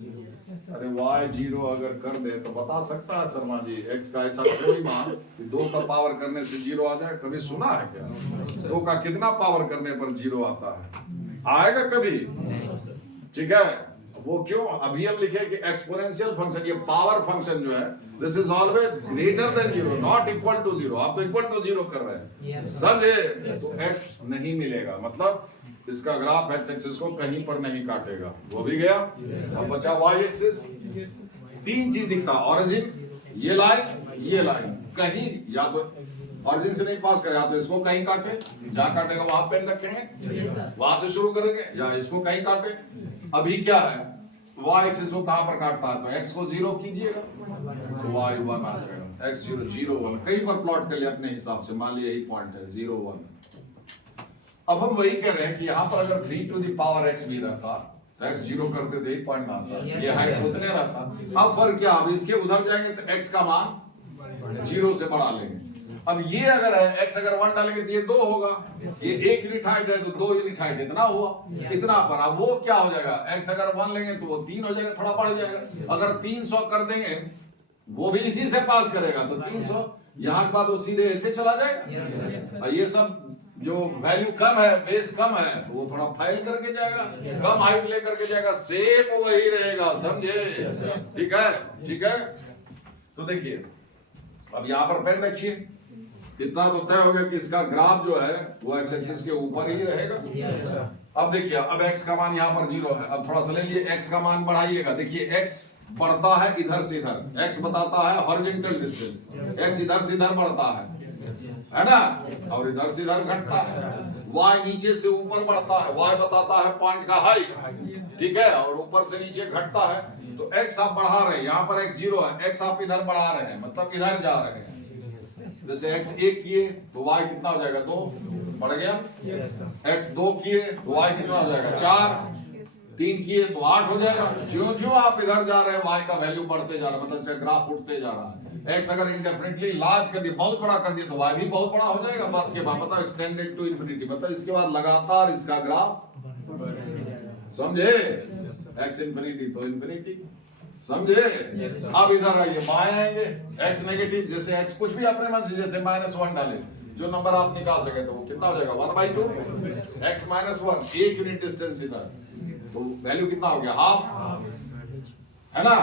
अरे y 0 अगर कर दे तो बता सकता है शर्मा जी, x का ऐसा कोई मान 2 का पावर करने से 0 आ जाए? कभी सुना है क्या? 2 का कितना पावर करने पर 0 आता है? आएगा कभी? ठीक है, वो क्यों? अभी हम लिखे कि एक्सपोनेंशियल फंक्शन, ये पावर फंक्शन जो है, this is always greater than 0, not equal to 0। आप तो इक्वल टू 0 कर रहे हैं। समझे? तो x नहीं मिलेगा, मतलब इसका ग्राफ x एक्सिस को कहीं पर नहीं काटेगा। वो भी गया। अब बचा y एक्सिस। 3 चीज दिखता, ऑरिजिन, ये लाइन कहीं या तो ऑरिजिन से नहीं पास करे, आप तो इसको कहीं काटे, जहां काटेगा वहां पेन रखेंगे, वहां से शुरू करेंगे, या इसको कहीं काटे। अभी क्या है? y एक्सिस को कहां पर काटता है? तो x को 0 कीजिएगा तो y 1 आ जाएगा। x 0 0 1 कहीं पर प्लॉट कर लिया अपने हिसाब से, मान लिया यही पॉइंट है 0 1। अब हम वही कह रहे हैं कि यहाँ पर अगर 3 to the power x भी रहता तो x 0 करते तो यही पॉइंट ना आता, ये हाइट उतने रहता। अब फर्क क्या? अब इसके उधर जाएंगे तो x का मान 0 से बढ़ा लेंगे। अब ये अगर है x अगर 1 डालेंगे तो ये 2 होगा, ये 1 यूनिट हाइट है तो 2 यूनिट हाइट, इतना हुआ, इतना पर। अब वो क्या हो जाएगा? x अगर 1 लेंगे तो वो 3 हो जाएगा, थोड़ा बढ़ जाएगा। अगर 300 कर देंगे, वो भी इसी से पास करेगा तो 300, यहाँ के बाद वो सीधे ऐसे चला जाएगा। ये सब जो वैल्यू कम है, बेस कम है, तो वो थोड़ा फाइल करके जाएगा, कम हाइट लेकर के जाएगा, शेप वही रहेगा। समझे? ठीक है, ठीक है। तो देखिए, अब यहाँ पर पेन रखिए, इतना तो तय हो गया कि इसका ग्राफ जो है वो x एक्सिस के ऊपर ही रहेगा। अब देखिए, अब x का मान यहाँ पर 0 है। अब थोड़ा सा ले लिए, x का मान बढ़ाइएगा। देखिए x बढ़ता है इधर से इधर, x बताता है हॉरिजॉन्टल डिस्टेंस, x इधर से इधर बढ़ता है ना, और इधर से इधर घटता है। y नीचे से ऊपर बढ़ता है, y बताता है पॉइंट का हाइट, ठीक है, और ऊपर से नीचे घटता है। तो x आप बढ़ा रहे हैं, यहाँ पर x 0 है, x आप इधर बढ़ा रहे हैं, मतलब इधर जा रहे हैं। जैसे x 1 किए तो y कितना हो जाएगा? 2 बढ़ गया। x 2 किए तो y कितना हो जाएगा? 4। 3 किए तो 8 हो जाएगा। जो जो आप इधर जा रहे हैं y का वैल्यू बढ़ते जा रहा है, मतलब इसका ग्राफ उठते जा रहा है। x अगर इंडेफिनिटली लार्ज कर दिया, बहुत बड़ा कर दिया, तो y भी बहुत बड़ा हो जाएगा। बस के बाद मतलब एक्सटेंडेड टू इंफिनिटी, मतलब इसके बाद लगातार इसका ग्राफ, समझे? x इंफिनिटी तो इंफिनिटी, समझे? अब इधर आइए, बाएं आएंगे, x नेगेटिव, जैसे x कुछ भी अपने मन से, जैसे -1 डाले, जो नंबर आप निकाल सके तो वो कितना हो जाएगा 1/2, x -1, 1 यूनिट डिस्टेंस इधर, तो वैल्यू कितना हो गया हाफ, है ना?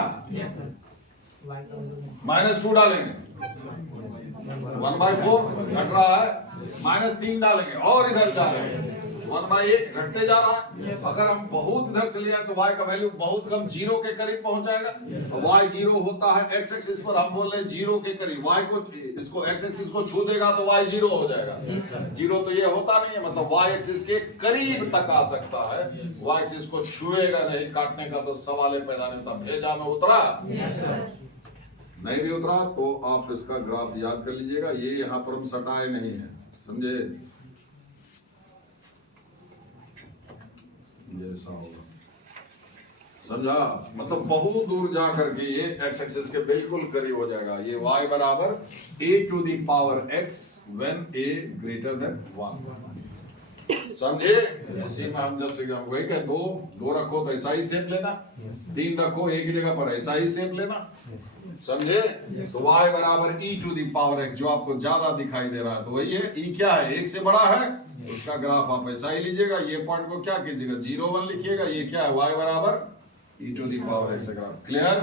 -2 डालेंगे 1/4 घट रहा है, -3 डालेंगे और इधर जा रहे हैं 1/8 घटते जा रहा है। अगर हम बहुत इधर चले जाए तो y का वैल्यू बहुत कम 0 के करीब पहुंच जाएगा। y 0 होता है, x एक्सिस पर हम बोल रहे हैं 0 के करीब, y को इसको x एक्सिस को छू देगा तो y 0 हो जाएगा। 0 तो ये होता नहीं है, मतलब y एक्सिस के करीब तक आ सकता है, y एक्सिस को छुएगा नहीं, काटने का तो सवाल ही पैदा नहीं होता। भेजा में उतरा, नहीं भी उतरा तो आप इसका ग्राफ याद कर लीजिएगा, ये यहाँ पर हम सटाए नहीं है, समझे? ऐसा होगा, समझा? मतलब बहुत दूर जा करके ये x एक्सिस के बिल्कुल करीब हो जाएगा। ये y बराबर a to the power x when a greater than 1, समझे? उसी में हम जस्ट एग्जाम्पल वही कह, दो रखो तो ऐसा ही शेप लेना, 3 रखो एक ही जगह पर ऐसा ही शेप लेना, समझे? तो y बराबर e to the power x, जो आपको ज्यादा दिखाई दे रहा है तो वही है। e क्या है, 1 से बड़ा है, उसका ग्राफ आप ऐसा ही लीजिएगा। ये पॉइंट को क्या कीजिएगा 0 1 लिखिएगा। ये क्या है y बराबर e to the power x graph. Clear?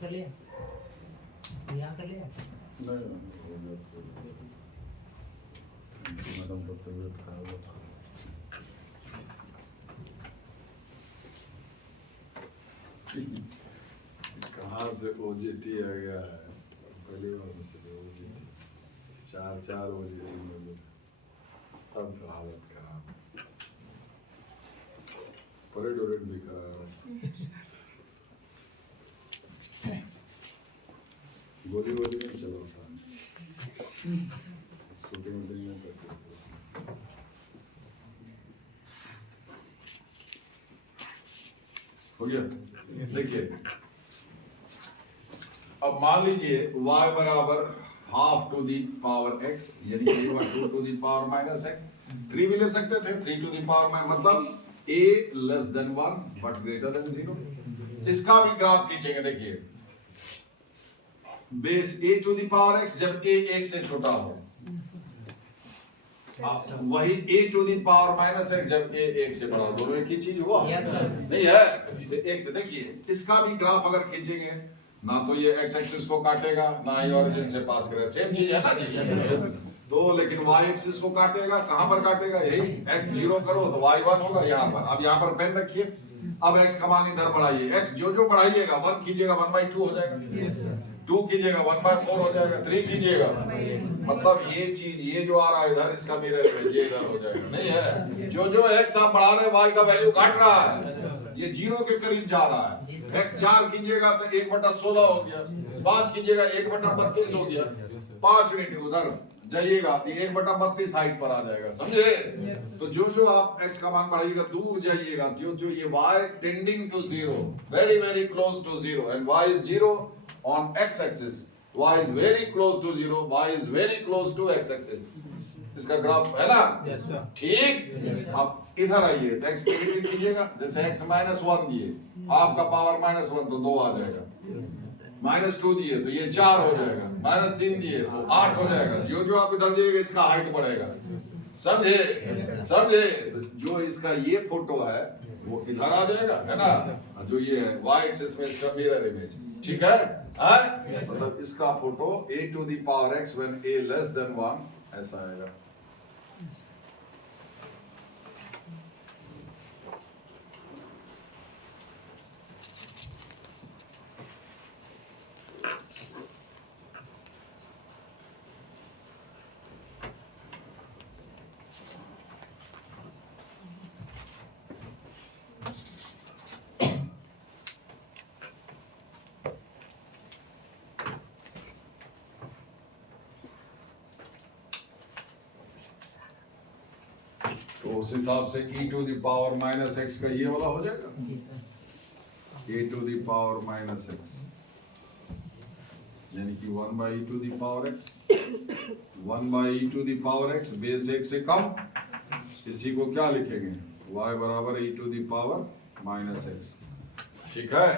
कर लिया, यहाँ कर लिया। मैडम का तबीयत खराब था। कहाँ से ओजीटी आ गया है, पहली बार में से ओजीटी, 4 ओजीटी में तब तो हालत खराब, परेड भी खराब, गोली नहीं चलाता, शूटिंग नहीं करते। हो गया? देखिए अब मान लीजिए y बराबर half to the power x, यानी 2 to the power minus x, 3 भी ले सकते थे, 3 टू दी पावर माइनस, मतलब a less than 1 but greater than 0। इसका भी ग्राफ खींचेंगे। देखिए base a to the power x जब a 1 से छोटा हो, वही a to the power minus x जब a 1 से बड़ा हो, दोनों एक ही चीज हुआ नहीं है? तो एक से देखिए इसका भी ग्राफ अगर खींचेंगे ना तो ये x एक्सिस को काटेगा ना ही ओरिजिन से पास करेगा, सेम चीज है ना जी। तो लेकिन y एक्सिस को काटेगा, कहां पर काटेगा, यही x 0 करो तो y 1 होगा यहाँ पर। अब यहाँ पर पेन रखिए, अब x का मान इधर बढ़ाइए, x जो बढ़ाइएगा 1 कीजिएगा 1/2 हो जाएगा, 2 कीजिएगा 1/4 हो जाएगा, 3 कीजिएगा, मतलब ये चीज ये जो आ रहा है इधर, इसका मिरर इमेज ये इधर हो जाएगा, नहीं है? जो x आप बढ़ा रहे हैं y का वैल्यू घट रहा है, ये 0 के करीब जा रहा है। x 4 कीजिएगा तो 1/16 हो गया, 5 कीजिएगा 1/32 हो गया, 5 यूनिट उधर जाइएगा तो 1/32 हाइट पर आ जाएगा, समझे? तो जो आप x का मान बढ़ाइएगा दूर जाइएगा, जो ये y tending to 0, very very close to 0, and y is 0 on x axis, y is very close to 0, y is very close to x axis। इसका ग्राफ है ना? ठीक। अब इधर आइए, x नेगेटिव कीजिएगा, जैसे x -1 दिए, आपका पावर -1 तो 2 आ जाएगा, -2 दिए तो ये 4 हो जाएगा, -3 दिए तो 8 हो जाएगा। जो आप इधर जाइएगा इसका हाइट बढ़ेगा, समझे? जो इसका ये फोटो है वो इधर आ जाएगा, है ना? जो ये है y एक्सिस में इसका मिरर इमेज, ठीक है? मतलब इसका photo a to the power x when a less than 1 ऐसा आएगा। तो उस हिसाब से e to the power minus x का ये वाला हो जाएगा, जी sir. a to the power minus x, यानी कि 1 by e to the power x, 1 by e to the power x base 1 से कम, इसी को क्या लिखेंगे, y बराबर e to the power minus x। ठीक है?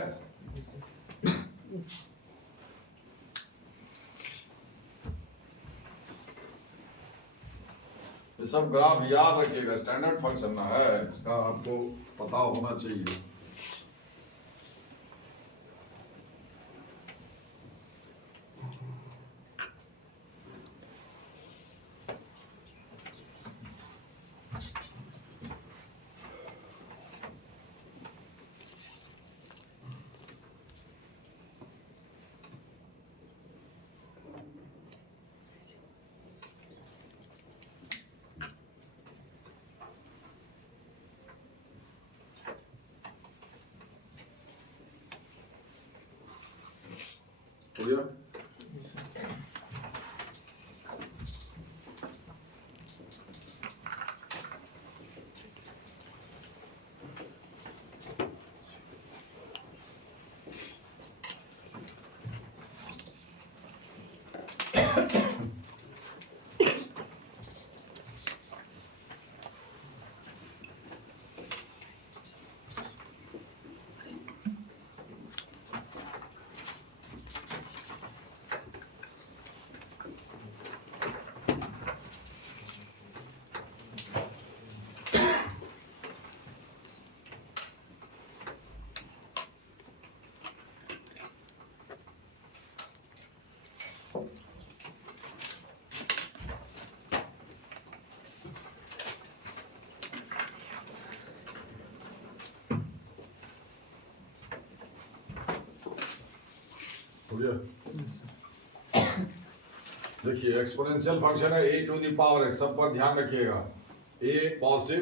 ये सब ग्राफ याद रखिएगा, स्टैंडर्ड फंक्शन है, इसका आपको पता होना चाहिए। हो गया? हो गया? देखिए एक्सपोनेंशियल फंक्शन है a to the power x, सब पर ध्यान रखिएगा, a पॉजिटिव,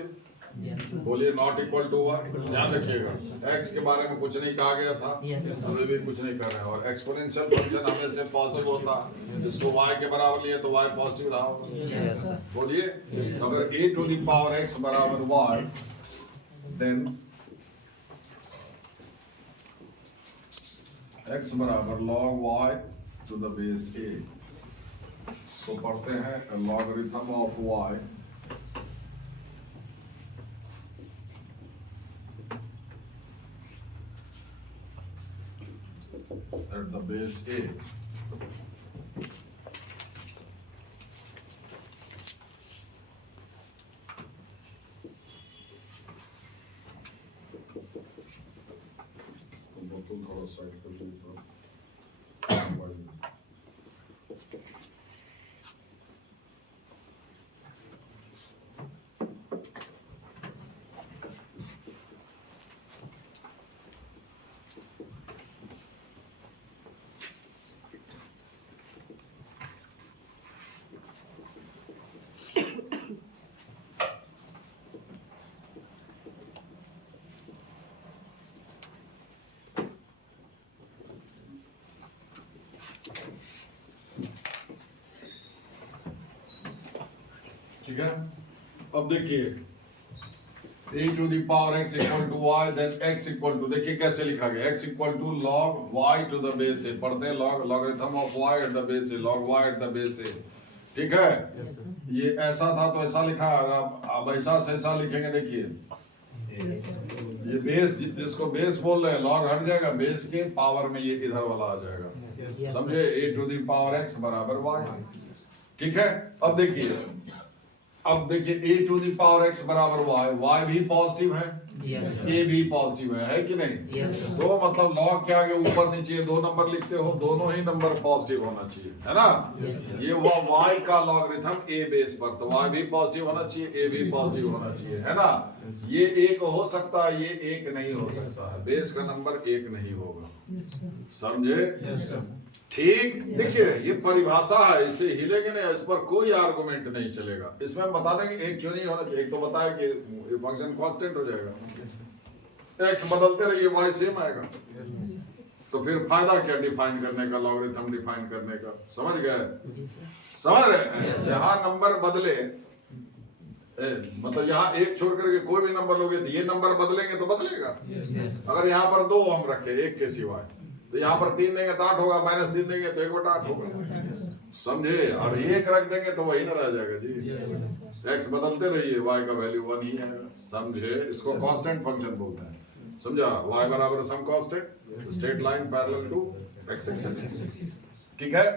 बोलिए नॉट इक्वल टू 1, ध्यान रखिएगा, x के बारे में कुछ नहीं कहा गया था, अभी भी कुछ नहीं कर रहे हैं, और एक्सपोनेंशियल फंक्शन हमेशा पॉजिटिव होता है, जिसको y के बराबर लिए तो y पॉजिटिव रहा होगा। बोलिए अगर a to the power x बराबर y, देन x बराबर log y to the base a, तो पढ़ते हैं logarithm of y at the base a, तुम थोड़ा साइड कर दो। ठीक है? अब देखिए a to the power x equal to y, then x equal to, देखिए कैसे लिखा गया, x equal to log y to the base a, पढ़ते हैं logarithm of y at the base a, log y at the base a, ठीक है? ये ऐसा था तो ऐसा लिखा, अब ऐसा से ऐसा लिखेंगे, देखिए ये बेस, जिसको बेस बोल रहे हैं, लॉग हट जाएगा, बेस के पावर में ये इधर वाला आ जाएगा, समझे? a to the power x बराबर y, ठीक है? अब देखिए a to the power x बराबर y, y भी पॉजिटिव है, Yes. ए भी पॉजिटिव है कि नहीं? Yes. तो मतलब लॉग के आगे ऊपर नीचे दो नंबर लिखते हो, दोनों ही नंबर पॉजिटिव होना चाहिए, है ना? Yes. ये हुआ y का लॉगरिथम a बेस पर, तो y भी पॉजिटिव होना चाहिए, a भी पॉजिटिव होना चाहिए, है ना? ये एक हो सकता है, ये एक नहीं हो सकता है, बेस का नंबर एक नहीं होगा, समझे? ठीक, देखिए ये परिभाषा है, इसे हिलेंगे नहीं, इस पर कोई आर्गुमेंट नहीं चलेगा। इसमें हम बता देंगे एक क्यों नहीं होना चाहिए। एक तो बताया कि ये फंक्शन कांस्टेंट हो जाएगा, एक्स बदलते रहिए वाई सेम आएगा, तो फिर फायदा क्या डिफाइन करने का, लॉगरिथम डिफाइन करने का, समझ गए? समझ रहे? जहां नंबर बदले, मतलब यहाँ एक छोड़ करके कोई भी नंबर लोगे तो ये नंबर बदलेंगे तो बदलेगा। अगर यहाँ पर 2 हम रखे एक के सिवाय, तो यहाँ पर 3 देंगे तो 8 होगा, -3 देंगे तो 1/8 होगा, समझे? और 1 रख देंगे तो वही ना रह जाएगा जी। एक्स बदलते रहिए, वाई का वैल्यू 1 ही आएगा, समझे? इसको कांस्टेंट फंक्शन बोलते हैं, समझा? वाई बराबर some constant, straight line parallel to x axis, ठीक है?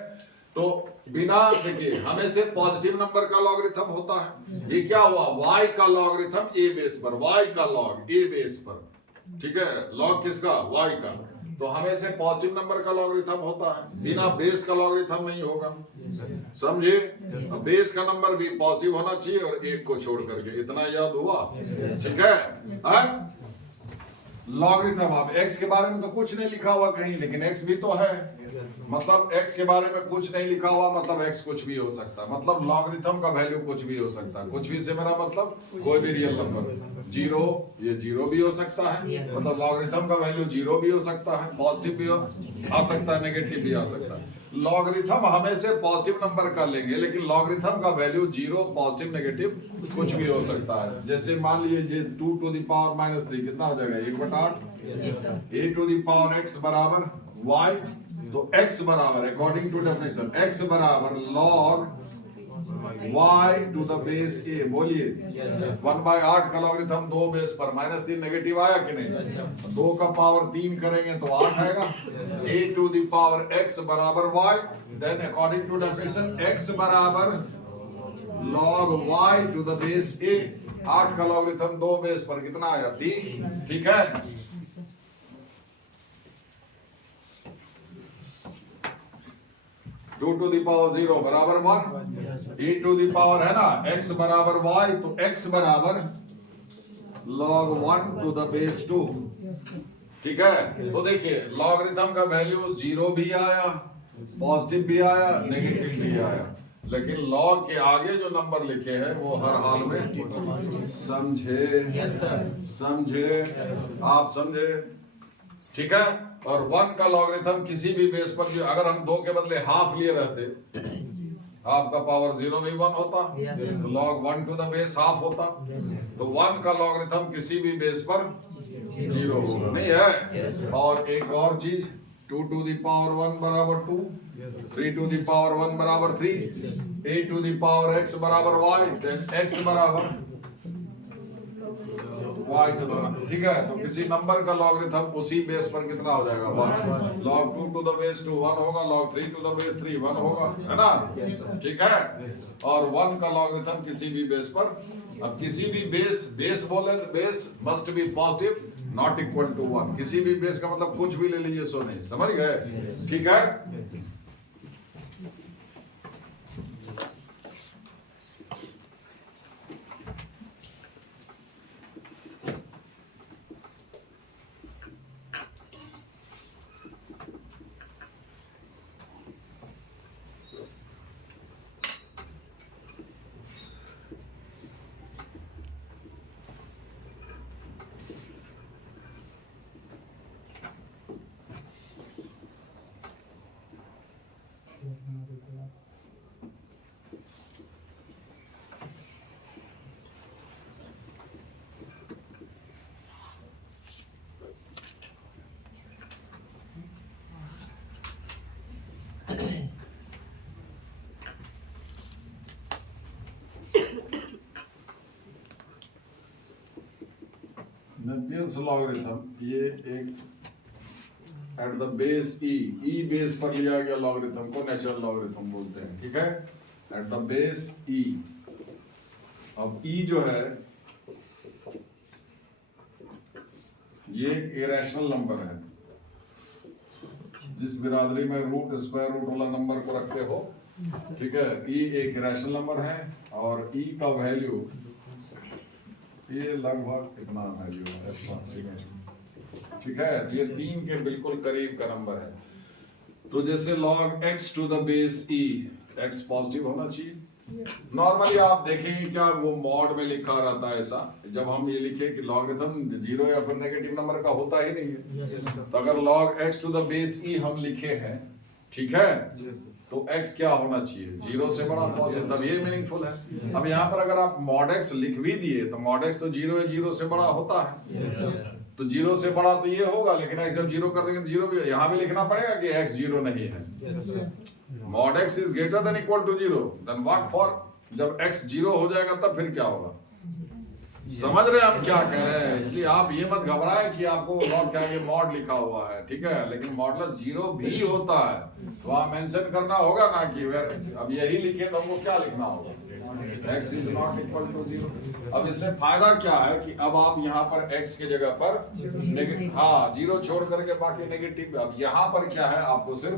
तो बिना देखिए हमें से पॉजिटिव नंबर का लॉगरिथम होता है। ये क्या हुआ? y का लॉगरिथम a बेस पर, y का लॉग a बेस पर, ठीक है? लॉग किसका? y का। तो हमें से पॉजिटिव नंबर का लॉगरिथम होता है, बिना बेस का लॉगरिथम नहीं होगा, समझे? बेस का नंबर भी पॉजिटिव होना चाहिए और एक को छोड़ करके, इतना याद हुआ, ठीक है? लॉगरिथम, अब x के बारे में तो कुछ नहीं लिखा हुआ कहीं, लेकिन x भी तो है, मतलब x के बारे में कुछ नहीं लिखा हुआ, मतलब x कुछ भी हो सकता है, मतलब लॉगरिथम का वैल्यू कुछ भी हो सकता है। कुछ भी से मेरा मतलब कोई भी रियल नंबर, 0, ये 0 भी हो सकता है, मतलब लॉगरिथम का वैल्यू 0 भी हो सकता है, पॉजिटिव भी आ सकता है, नेगेटिव भी आ सकता है। लॉगरिथम हमें से पॉजिटिव नंबर का लेंगे, लेकिन लॉगरिथम का वैल्यू 0, पॉजिटिव, नेगेटिव कुछ भी हो सकता है। जैसे मान लीजिए 2 टू द पावर -3 कितना हो जाएगा? 1/8। a to the power x बराबर y, तो x बराबर अकॉर्डिंग टू डेफिनेशन x बराबर log y to the base a, बोलिए 1/8 का लॉगरिथम 2 बेस पर, -3 नेगेटिव आया कि नहीं? 2 का पावर 3 करेंगे तो 8 आएगा। a to the power x बराबर y, then according to definition x बराबर log y to the base a, 8 का लॉगरिथम 2 बेस पर कितना आया? 3, ठीक है? 2 टू द पावर 0 बराबर 1, e टू द पावर है ना x बराबर y, तो x बराबर log 1 टू द बेस 2, ठीक है? तो देखिए लॉगरिथम का वैल्यू 0 भी आया, पॉजिटिव भी आया, नेगेटिव भी आया, लेकिन लॉग के आगे जो नंबर लिखे हैं वो हर हाल में, समझे? समझे? आप समझे? ठीक है? और 1 का लॉगरिथम किसी भी बेस पर, अगर हम 2 के बदले हाफ लिए रहते, आपका पावर 0 भी 1 होता, तो log 1 to the base half होता, तो 1 का लॉगरिथम किसी भी बेस पर 0 होगा, नहीं है? और एक और चीज, 2 टू द पावर 1 बराबर 2, 3 टू द पावर 1 बराबर 3, a to the power x बराबर y, देन x बराबर y टू द, ठीक है? तो किसी नंबर का लॉगरिथम उसी बेस पर कितना हो जाएगा? 1। log 2 टू द बेस 2 1 होगा, log 3 टू द बेस 3 1 होगा, है ना? ठीक है? और 1 का लॉगरिथम किसी भी बेस पर, अब किसी भी बेस बोले तो base must be positive, not equal to 1। किसी भी बेस का मतलब कुछ भी ले लीजिए, सो नहीं, समझ गए? ठीक है? नेपियर्स लॉगरिथम, ये एक at the base E base पर लिया गया लॉगरिथम को नेचुरल लॉगरिथम बोलते हैं, ठीक है? एट द बेस ई। अब ई जो है ये एक इरेशनल नंबर है। जिस बिरादरी में रूट स्क्वायर रूट वाला नंबर को रखते हो, ठीक है, ई एक इरेशनल नंबर है और ई का वैल्यू ये लगभग इतना वैल्यू है, ठीक है, ये 3 के बिल्कुल करीब का नंबर है। तो जैसे log x to the base e, x positive होना चाहिए। नॉर्मली आप देखेंगे क्या वो मॉड में लिखा रहता है ऐसा, जब हम ये लिखे कि लॉगरिथम जीरो या फिर नेगेटिव नंबर का होता ही नहीं है। तो अगर log x to the base e हम लिखे हैं, ठीक है, तो x क्या होना चाहिए, जीरो से बड़ा पॉजिटिव, तब ये मीनिंगफुल है। अब यहाँ पर अगर आप mod x लिख भी दिए तो mod x तो जीरो है, जीरो से बड़ा होता है, तो जीरो से बड़ा तो ये होगा, लेकिन x जब जीरो कर देंगे तो जीरो भी, यहाँ भी लिखना पड़ेगा कि x जीरो नहीं है। mod x is greater than equal to zero, then what for, जब x जीरो हो जाएगा तब फिर क्या होगा। समझ रहे हैं हम क्या कह रहे हैं। इसलिए आप ये मत घबराएं कि आपको लॉग के आगे मॉड लिखा हुआ है, ठीक है, लेकिन मॉडलस जीरो भी होता है, तो वहां मेंशन करना होगा ना कि वेर, अब यही लिखे तो हमको क्या लिखना होगा, x is not equal to zero. अब इससे फायदा क्या है कि अब आप यहाँ पर x के जगह पर हाँ जीरो छोड़ करके बाकी नेगेटिव। अब यहाँ पर क्या है, आपको सिर्फ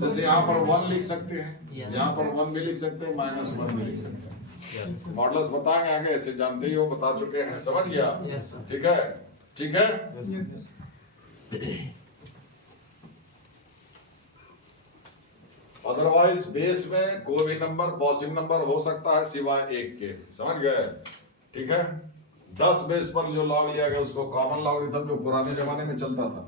जैसे यहाँ पर 1 लिख सकते हैं, यहाँ पर 1 भी लिख सकते हैं, -1 भी लिख सकते हैं। मॉडल्स बताएंगे आगे, ऐसे जानते ही हो, बता चुके हैं, समझ गया, ठीक है, ठीक है। अदरवाइज बेस में कोई भी नंबर पॉजिटिव नंबर हो सकता है सिवाय 1 के, समझ गए, ठीक है। 10 बेस पर जो लॉग लिया गया उसको कॉमन लॉगरिथम जो पुराने जमाने में चलता था,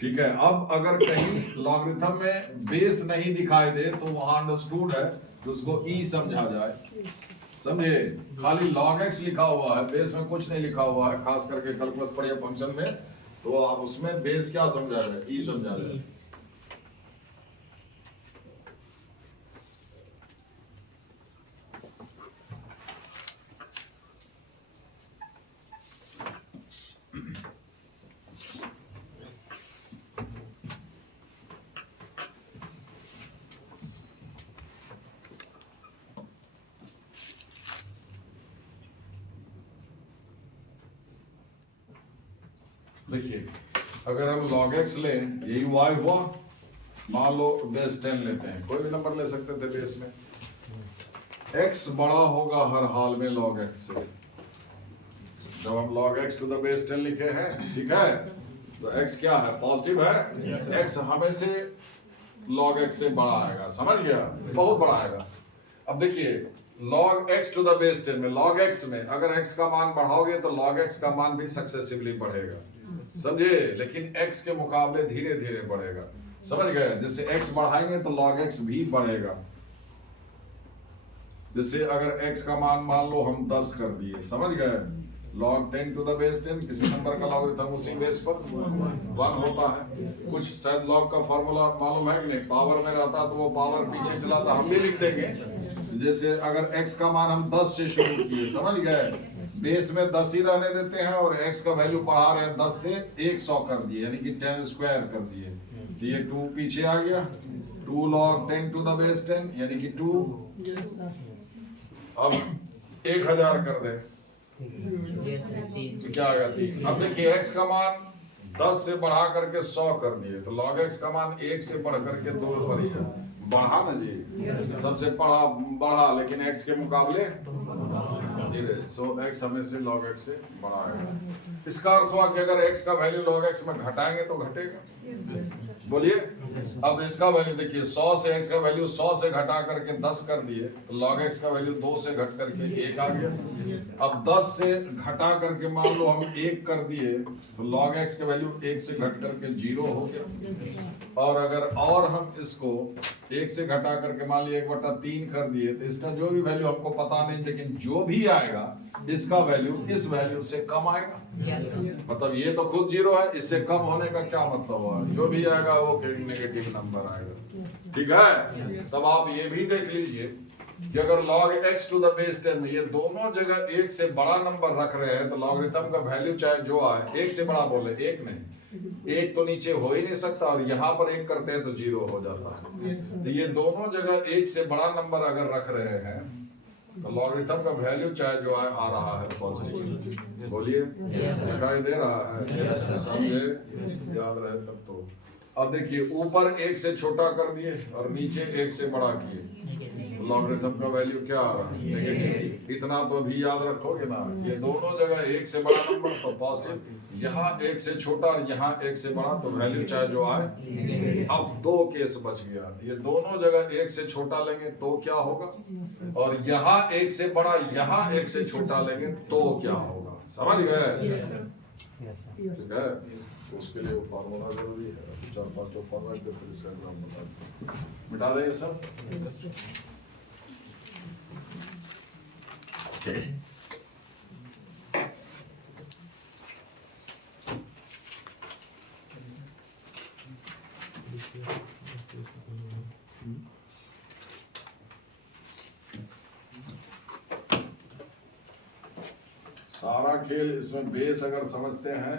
ठीक है। अब अगर कहीं लॉगरिथम में बेस नहीं दिखाई दे तो वहां अंडरस्टूड है तो उसको ई समझा जाए, समझे। खाली log x लिखा हुआ है, बेस में कुछ नहीं लिखा हुआ है, खास करके कैलकुलस पढ़िए फंक्शन में, तो आप उसमें बेस क्या समझा जाए, ई समझा जाए। देखिए अगर हम log x लें, यही y हुआ, मान लो बेस 10 लेते हैं, कोई भी नंबर ले सकते थे बेस में, x बड़ा होगा हर हाल में log x से। जब हम log x to the base 10 लिखे हैं, ठीक है, तो x क्या है, पॉजिटिव है, x हमेशा log x से बड़ा आएगा, समझ गया, बहुत बड़ा आएगा। अब देखिए log x to the base 10 में, log x में अगर x का मान बढ़ाओगे तो log x का मान भी सक्सेसिवली बढ़ेगा, समझे, लेकिन x के मुकाबले धीरे धीरे बढ़ेगा, समझ गए। जैसे x बढ़ाएंगे तो log x भी बढ़ेगा। जैसे अगर x का मान लो हम 10 कर दिए, समझ गए, log 10 टू द बेस 10, किसी नंबर का लॉगरिथम उसी बेस पर 1 होता है। कुछ शायद log का फॉर्मूला मालूम है कि नहीं, पावर में रहता तो वो पावर पीछे चला था, हम भी लिख देंगे। जैसे अगर x का मान हम 10 से शुरू किए, समझ गए, बेस में 10 ही रहने देते हैं और x का वैल्यू बढ़ा रहे हैं 10 से 100 कर दिए, यानी कि 10 स्क्वायर कर दिए, तो ये 2 पीछे आ गया, 2 log 10 टू द बेस 10 यानी कि 2। अब 1000 कर दे तो क्या आएगा, 3। अब देखिए x का मान 10 से बढ़ा करके 100 कर दिए, तो log x का मान 1 से बढ़ करके 2 पर ही है, बढ़ा ना जी, सबसे बढ़ा लेकिन x के मुकाबले धीरे, सो x हमेशा log x से बड़ा है। इसका अर्थ हुआ कि अगर x का वैल्यू log x में घटाएंगे तो घटेगा, बोलिए। अब इसका वैल्यू देखिए 100 से x का वैल्यू 100 से घटा करके 10 कर दिए, तो log x का वैल्यू 2 से घट करके 1 आ गया। अब 10 से घटा करके मान लो हम 1 कर दिए, तो log x का वैल्यू 1 से घट करके 0 हो गया। और अगर और हम इसको 1 से घटा करके मान लिया 1/3 कर दिए, तो इसका जो भी वैल्यू हमको पता नहीं, लेकिन जो भी आएगा इसका वैल्यू इस वैल्यू से कम आएगा। मतलब ये तो खुद 0 है, इससे कम होने का क्या मतलब हुआ, जो भी आएगा वो नेगेटिव नंबर आएगा, ठीक है। तब आप ये भी देख लीजिए कि अगर log x to the base 10 में ये दोनों जगह 1 से बड़ा नंबर रख रहे हैं, तो लॉगरिथम का वैल्यू चाहे जो आए, 1 से बड़ा बोले, 1 नहीं, 1 तो नीचे हो ही नहीं सकता, और यहाँ पर 1 करते हैं तो 0 हो जाता है। तो ये दोनों जगह 1 से बड़ा नंबर अगर रख रहे हैं तो लॉगरिथम का वैल्यू चाहे जो है आ रहा है पॉजिटिव। बोलिए, दिखाई दे रहा है? समझे? याद रहे तब तो। अब देखिए, ऊपर एक से छोटा कर दिए और नीचे एक से बड़ा किए, लॉगरिथम का वैल्यू क्या आ रहा है? नेगेटिव। इतना तो अभी याद रखोगे ना, ये दोनों जगह एक से बड़ा नंबर तो पॉजिटिव, यहाँ एक से छोटा और यहाँ एक से बड़ा, तो वैल्यू चाहे जो आए। अब दो केस बच गया, ये दोनों जगह एक से छोटा लेंगे तो क्या होगा, और यहाँ एक से बड़ा यहाँ एक से छोटा लेंगे तो क्या होगा। समझ गए? ठीक है, उसके लिए वो फार्मूला जरूरी है। 4-5 तो फार्मूला फिर इसका एग्जाम बता दें, मिटा देंगे सब। सारा खेल इसमें बेस अगर समझते हैं,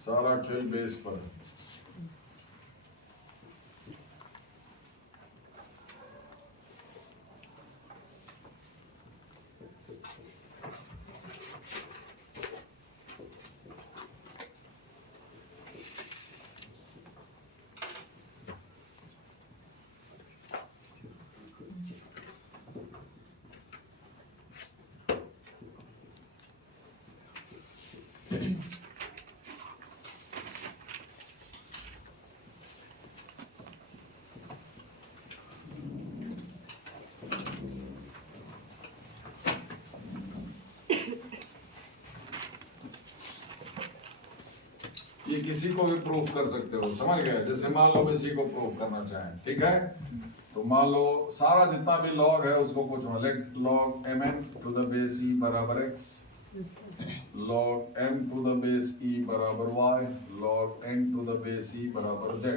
सारा खेल बेस पर है। ये किसी को भी प्रूव कर सकते हो, समझ गए? जैसे मान लो इसी को प्रूव करना चाहें, ठीक है, तो मान लो सारा जितना भी लॉग है उसको पूछो, let log mn to the base e बराबर x, log m to the base e बराबर y, log n to the base e बराबर z।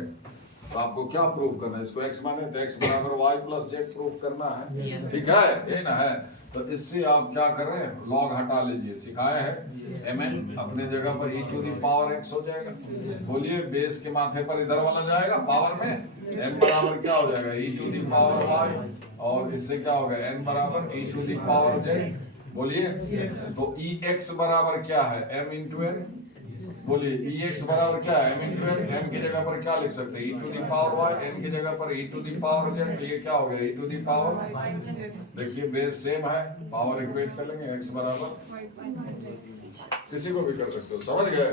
तो आपको क्या प्रूव करना है? इसको x माने तो x बराबर y प्लस z प्रूव करना है, ठीक है, ये ना है। तो इससे आप क्या कर रहे हैं, लॉग हटा लीजिए, सिखाया है mn अपने जगह पर e to the power x हो जाएगा। बोलिए, बेस के माथे पर इधर वाला जाएगा पावर में, m बराबर क्या हो जाएगा, e to the power y, और इससे क्या होगा, n बराबर e to the power z। बोलिए, तो ex बराबर क्या है, m इंटू n। बोलिए, ex बराबर क्या है, m इंटू n। m की जगह पर क्या लिख सकते हैं, e to the power y, n की जगह पर e to the power z। तो ये क्या हो गया, e टू द पावर, देखिए बेस सेम है, पावर इक्वेट कर लेंगे, x बराबर, किसी को भी कर सकते हो, समझ गए?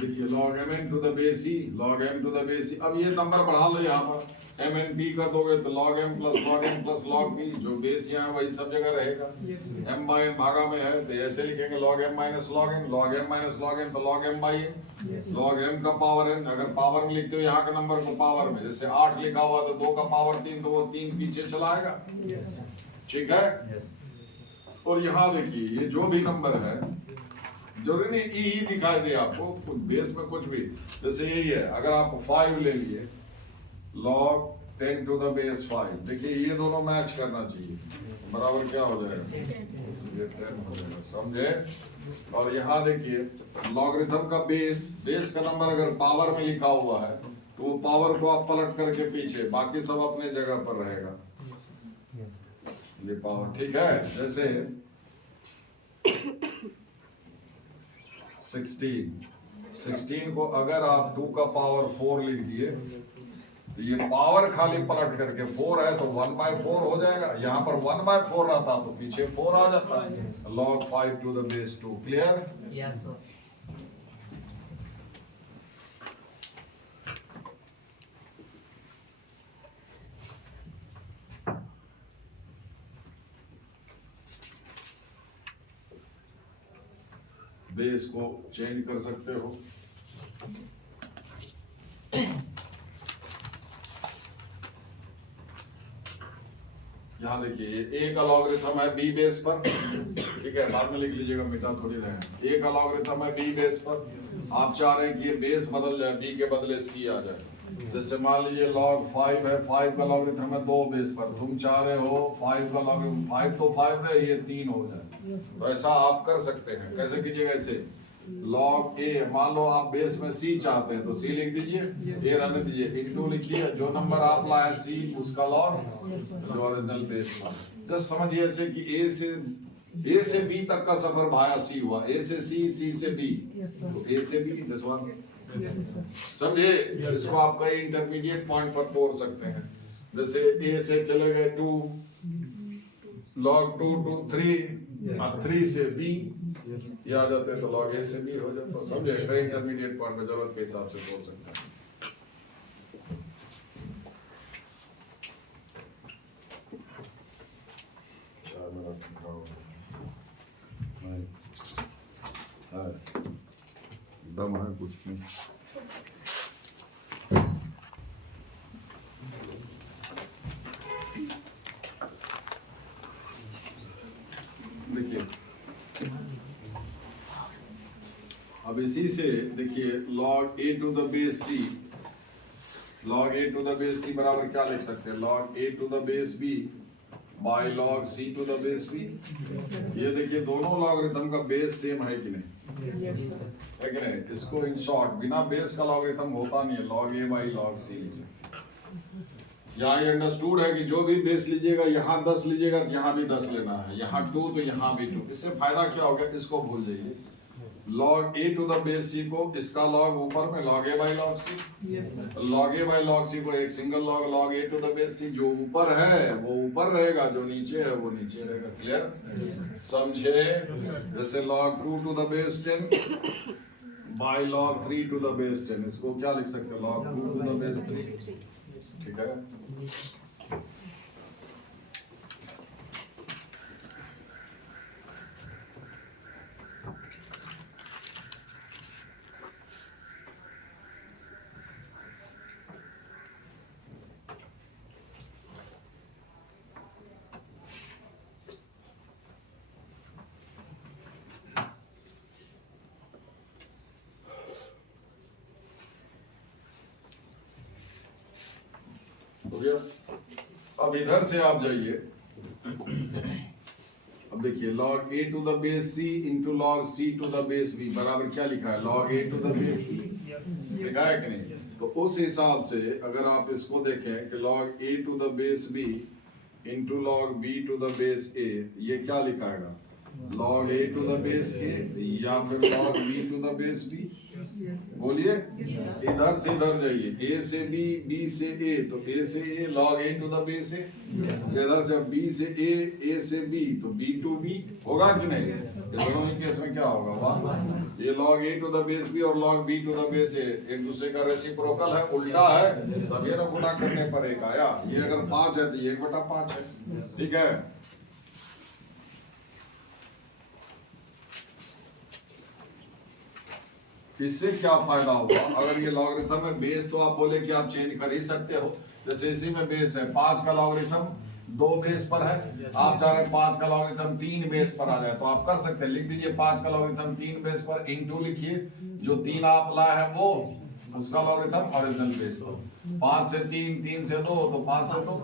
देखिए, log mn to the base e, log m to the base e। अब ये नंबर बढ़ा लो, यहाँ पर mn p कर दोगे तो log m plus log p, जो बेस यहाँ है वही सब जगह रहेगा। m by n भागा में है तो ऐसे लिखेंगे, log m minus log n, log m minus log n तो log m by n, log m का पावर n। अगर पावर में लिखते हो यहाँ के नंबर को पावर में, जैसे 8 लिखा हुआ तो 2 का पावर 3, तो वो 3 पीछे चला आएगा, ठीक है। और यहाँ देखिए, ये जो भी नंबर है, जरूरी नहीं ई ही दिखाई दे आपको, कुछ बेस में कुछ भी, जैसे यही है, अगर आप 5 ले लिए, log 10 टू द बेस 5, देखिए ये दोनों मैच करना चाहिए, बराबर क्या हो जाएगा, ये 10 हो जाएगा, समझे? और यहाँ देखिए, लॉगरिथम का बेस का नंबर अगर पावर में लिखा हुआ है तो वो पावर को आप पलट करके पीछे, बाकी सब अपने जगह पर रहेगा, ये पावर, ठीक है। जैसे 16 16 को अगर आप 2 का पावर 4 लिख दिए तो ये पावर खाली पलट करके 4 है तो 1/4 हो जाएगा। यहाँ पर 1/4 रहता तो पीछे 4 आ जाता। log 5 to the base 2। Clear? Yes, sir. Base को चेंज कर सकते हो। यहाँ देखिए ए का लॉगरिथम है बी बेस पर, ठीक है, बाद में लिख लीजिएगा, मिटा थोड़ी रहे। ए का लॉगरिथम है बी बेस पर, आप चाह रहे हैं कि ये बेस बदल जाए, बी के बदले सी आ जाए। जैसे मान लीजिए log 5 है, 5 का लॉगरिथम है 2 बेस पर, तुम चाह रहे हो 5 का लॉगरिथम 5 तो 5 रहे, ये 3 हो जाए। तो ऐसा आप कर सकते हैं। कैसे कीजिएगा? ऐसे log a, मान लो आप बेस में c चाहते हैं तो c लिख दीजिए, a रहने दीजिए, इनटू लिखिए, जो नंबर आप लाए c उसका log जो ओरिजिनल बेस था। जस्ट समझिए ऐसे कि a से b तक का सफर भाया c हुआ, a से c, c से b, तो a से b दिस वन। समझे? इसको आपका इंटरमीडिएट पॉइंट पर तोड़ सकते हैं। जैसे a से चले गए 2, log 2 to 3, और 3 से b ये आ जाते हैं तो log a से b हो जाता है। समझे? इंटरमीडिएट पॉइंट में जरूरत के हिसाब से तोड़ सकते हैं। मेरा ठंडा हो गया है, दम है कुछ नहीं। देखिए अब इसी से देखिए log a to the base c, log a to the base c बराबर क्या लिख सकते हैं? log a to the base b by log c to the base b। ये देखिए दोनों लॉगरिथम का बेस सेम है कि नहीं? है कि नहीं? इसको इन शॉर्ट बिना बेस का लॉगरिथम होता नहीं है, log a by log c लिख सकते हैं। यहाँ ये अंडरस्टूड है कि जो भी बेस लीजिएगा, यहाँ 10 लीजिएगा तो यहाँ भी 10 लेना है, यहाँ 2 तो यहाँ भी 2। इससे फायदा क्या हो गया? इसको भूल जाइए। log a to the base c को इसका log ऊपर में log a by log c, log a by log c को एक single log a to the base c, जो ऊपर है वो ऊपर रहेगा, जो नीचे है वो नीचे रहेगा। क्लियर? समझे? जैसे log 2 to the base 10 by log 3 to the base 10, इसको क्या लिख सकते हैं? log 2 to the base 3। ठीक है? हो गया? अब इधर से आप जाइए, अब देखिए log a to the base c into log c to the base b बराबर क्या लिखा है? log a to the base c लिखा है कि नहीं? तो उस हिसाब से अगर आप इसको देखें कि log a to the base b into log b to the base a, ये क्या लिखाएगा? log a to the base a या फिर log b to the base b? बोलिए। इधर से इधर जाइए, a से b, b से a, तो a से a log a to the base a, इधर से b से a से b, तो b to b होगा कि नहीं? ये दोनों ही केस में क्या होगा? वाह। ये log a to the base b और log b to the base a एक दूसरे का रेसिप्रोकल है, उल्टा है, तब ये ना गुना करने पर एक आया। ये अगर 5 है तो ये 1/5 है। ठीक है? इससे क्या फायदा होगा? अगर ये लॉगरिथम है बेस, तो आप बोले कि आप चेंज कर ही सकते हो। जैसे इसी में बेस है 5 का लॉगरिथम 2 बेस पर है, आप चाह रहे हैं 5 का लॉगरिथम 3 बेस पर आ जाए, तो आप कर सकते हैं। लिख दीजिए 5 का लॉगरिथम 3 बेस पर, इनटू लिखिए, जो 3 आप लाए हैं वो उसका लॉगरिथम ओरिजिनल बेस पर। 5 से 3, 3 से 2, तो 5 से 2।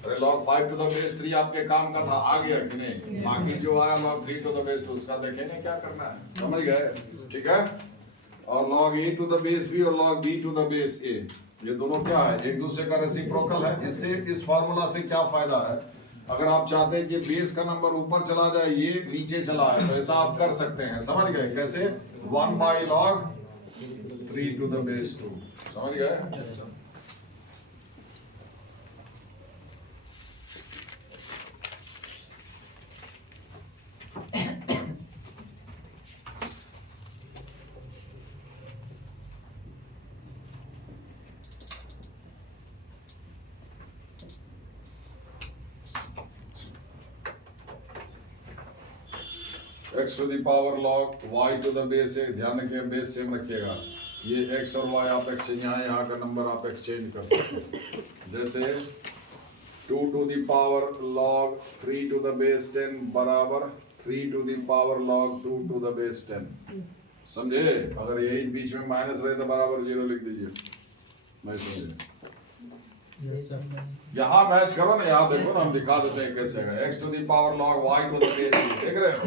अरे log 5 to the base 3 आपके काम का था, आ गया कि नहीं? बाकी जो आया log 3 to the base 2 उसका देखेंगे क्या करना है। समझ गए? ठीक है? और log a to the base b और log b to the base a, ये दोनों क्या है? एक दूसरे का रेसिप्रोकल है। इससे इस फार्मूला से क्या फायदा है? अगर आप चाहते हैं कि बेस का नंबर ऊपर चला जाए, ये नीचे चला है, तो ऐसा आप कर सकते हैं। समझ गए कैसे? 1/log 3 to the base 2। समझ गए? x to the power log y to the base है, ध्यान रखिए बेस सेम रखिएगा। ये x और y आप एक्सचेंज यहाँ का नंबर आप एक्सचेंज कर सकते हैं। जैसे 2 to the power log 3 to the base 10 बराबर 3 to the power log 2 to the base 10। समझे? अगर यही बीच में माइनस रहे तो बराबर 0 लिख दीजिए। नहीं समझे? यहाँ मैच करो ना, यहाँ देखो ना, हम दिखा देते हैं कैसे है। x to the power log y to the base, देख रहे हो?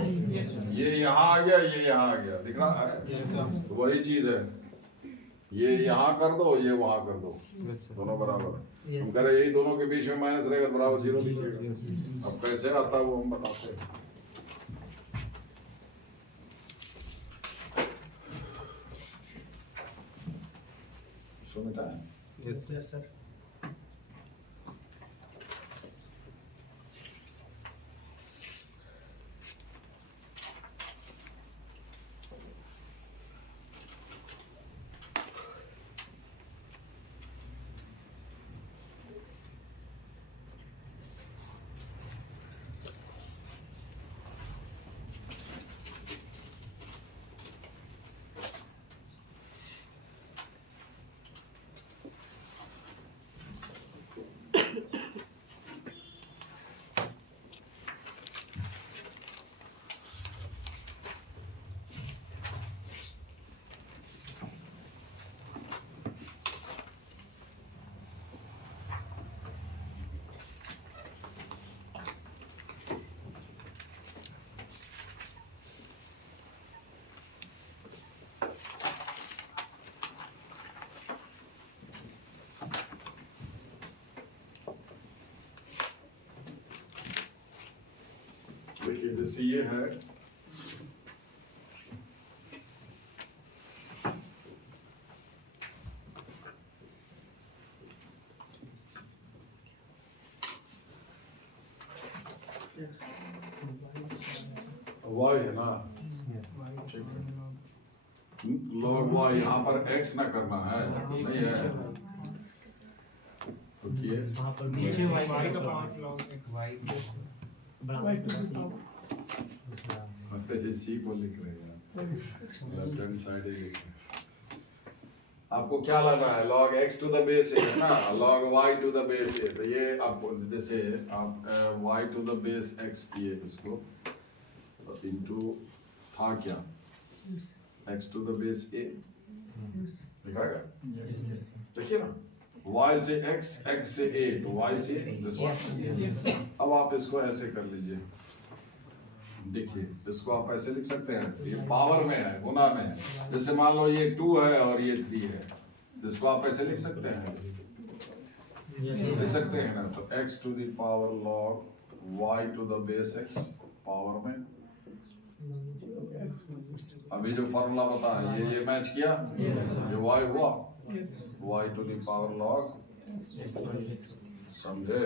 ये यहाँ आ गया, ये यहाँ आ गया, दिख रहा है? तो वही चीज है, ये यहाँ कर दो, ये वहाँ कर दो, दोनों बराबर है। हम कह रहे यही दोनों के बीच में माइनस रहेगा तो बराबर 0 लीजिएगा। अब कैसे आता है वो हम बताते हैं। सुनता है? Yes, sir. देखिए जैसे ये है, y है ना, ठीक है। log y यहाँ पर x ना करना है, नहीं है। रुकिए, नीचे y का पावर लॉग इसी को लिख रहे हैं, लेफ्ट हैंड साइड ही लिख रहे हैं। आपको क्या लाना है? log x to the base है ना, log y to the base है। तो ये आप जैसे आप y to the base x किए इसको, तो इनटू था क्या, x to the base a लिखा गया। देखिए ना, y से x, x से a, तो y से this one। अब आप इसको ऐसे कर लीजिए, देखिए इसको आप ऐसे लिख सकते हैं, ये पावर में है, गुना में है। जैसे मान लो ये 2 है और ये 3 है, इसको आप ऐसे लिख सकते हैं, लिख सकते हैं ना। तो x to the power log y to the base x power में। अभी जो फॉर्मूला बताया ये मैच किया, ये y हुआ, y to the power log, समझे?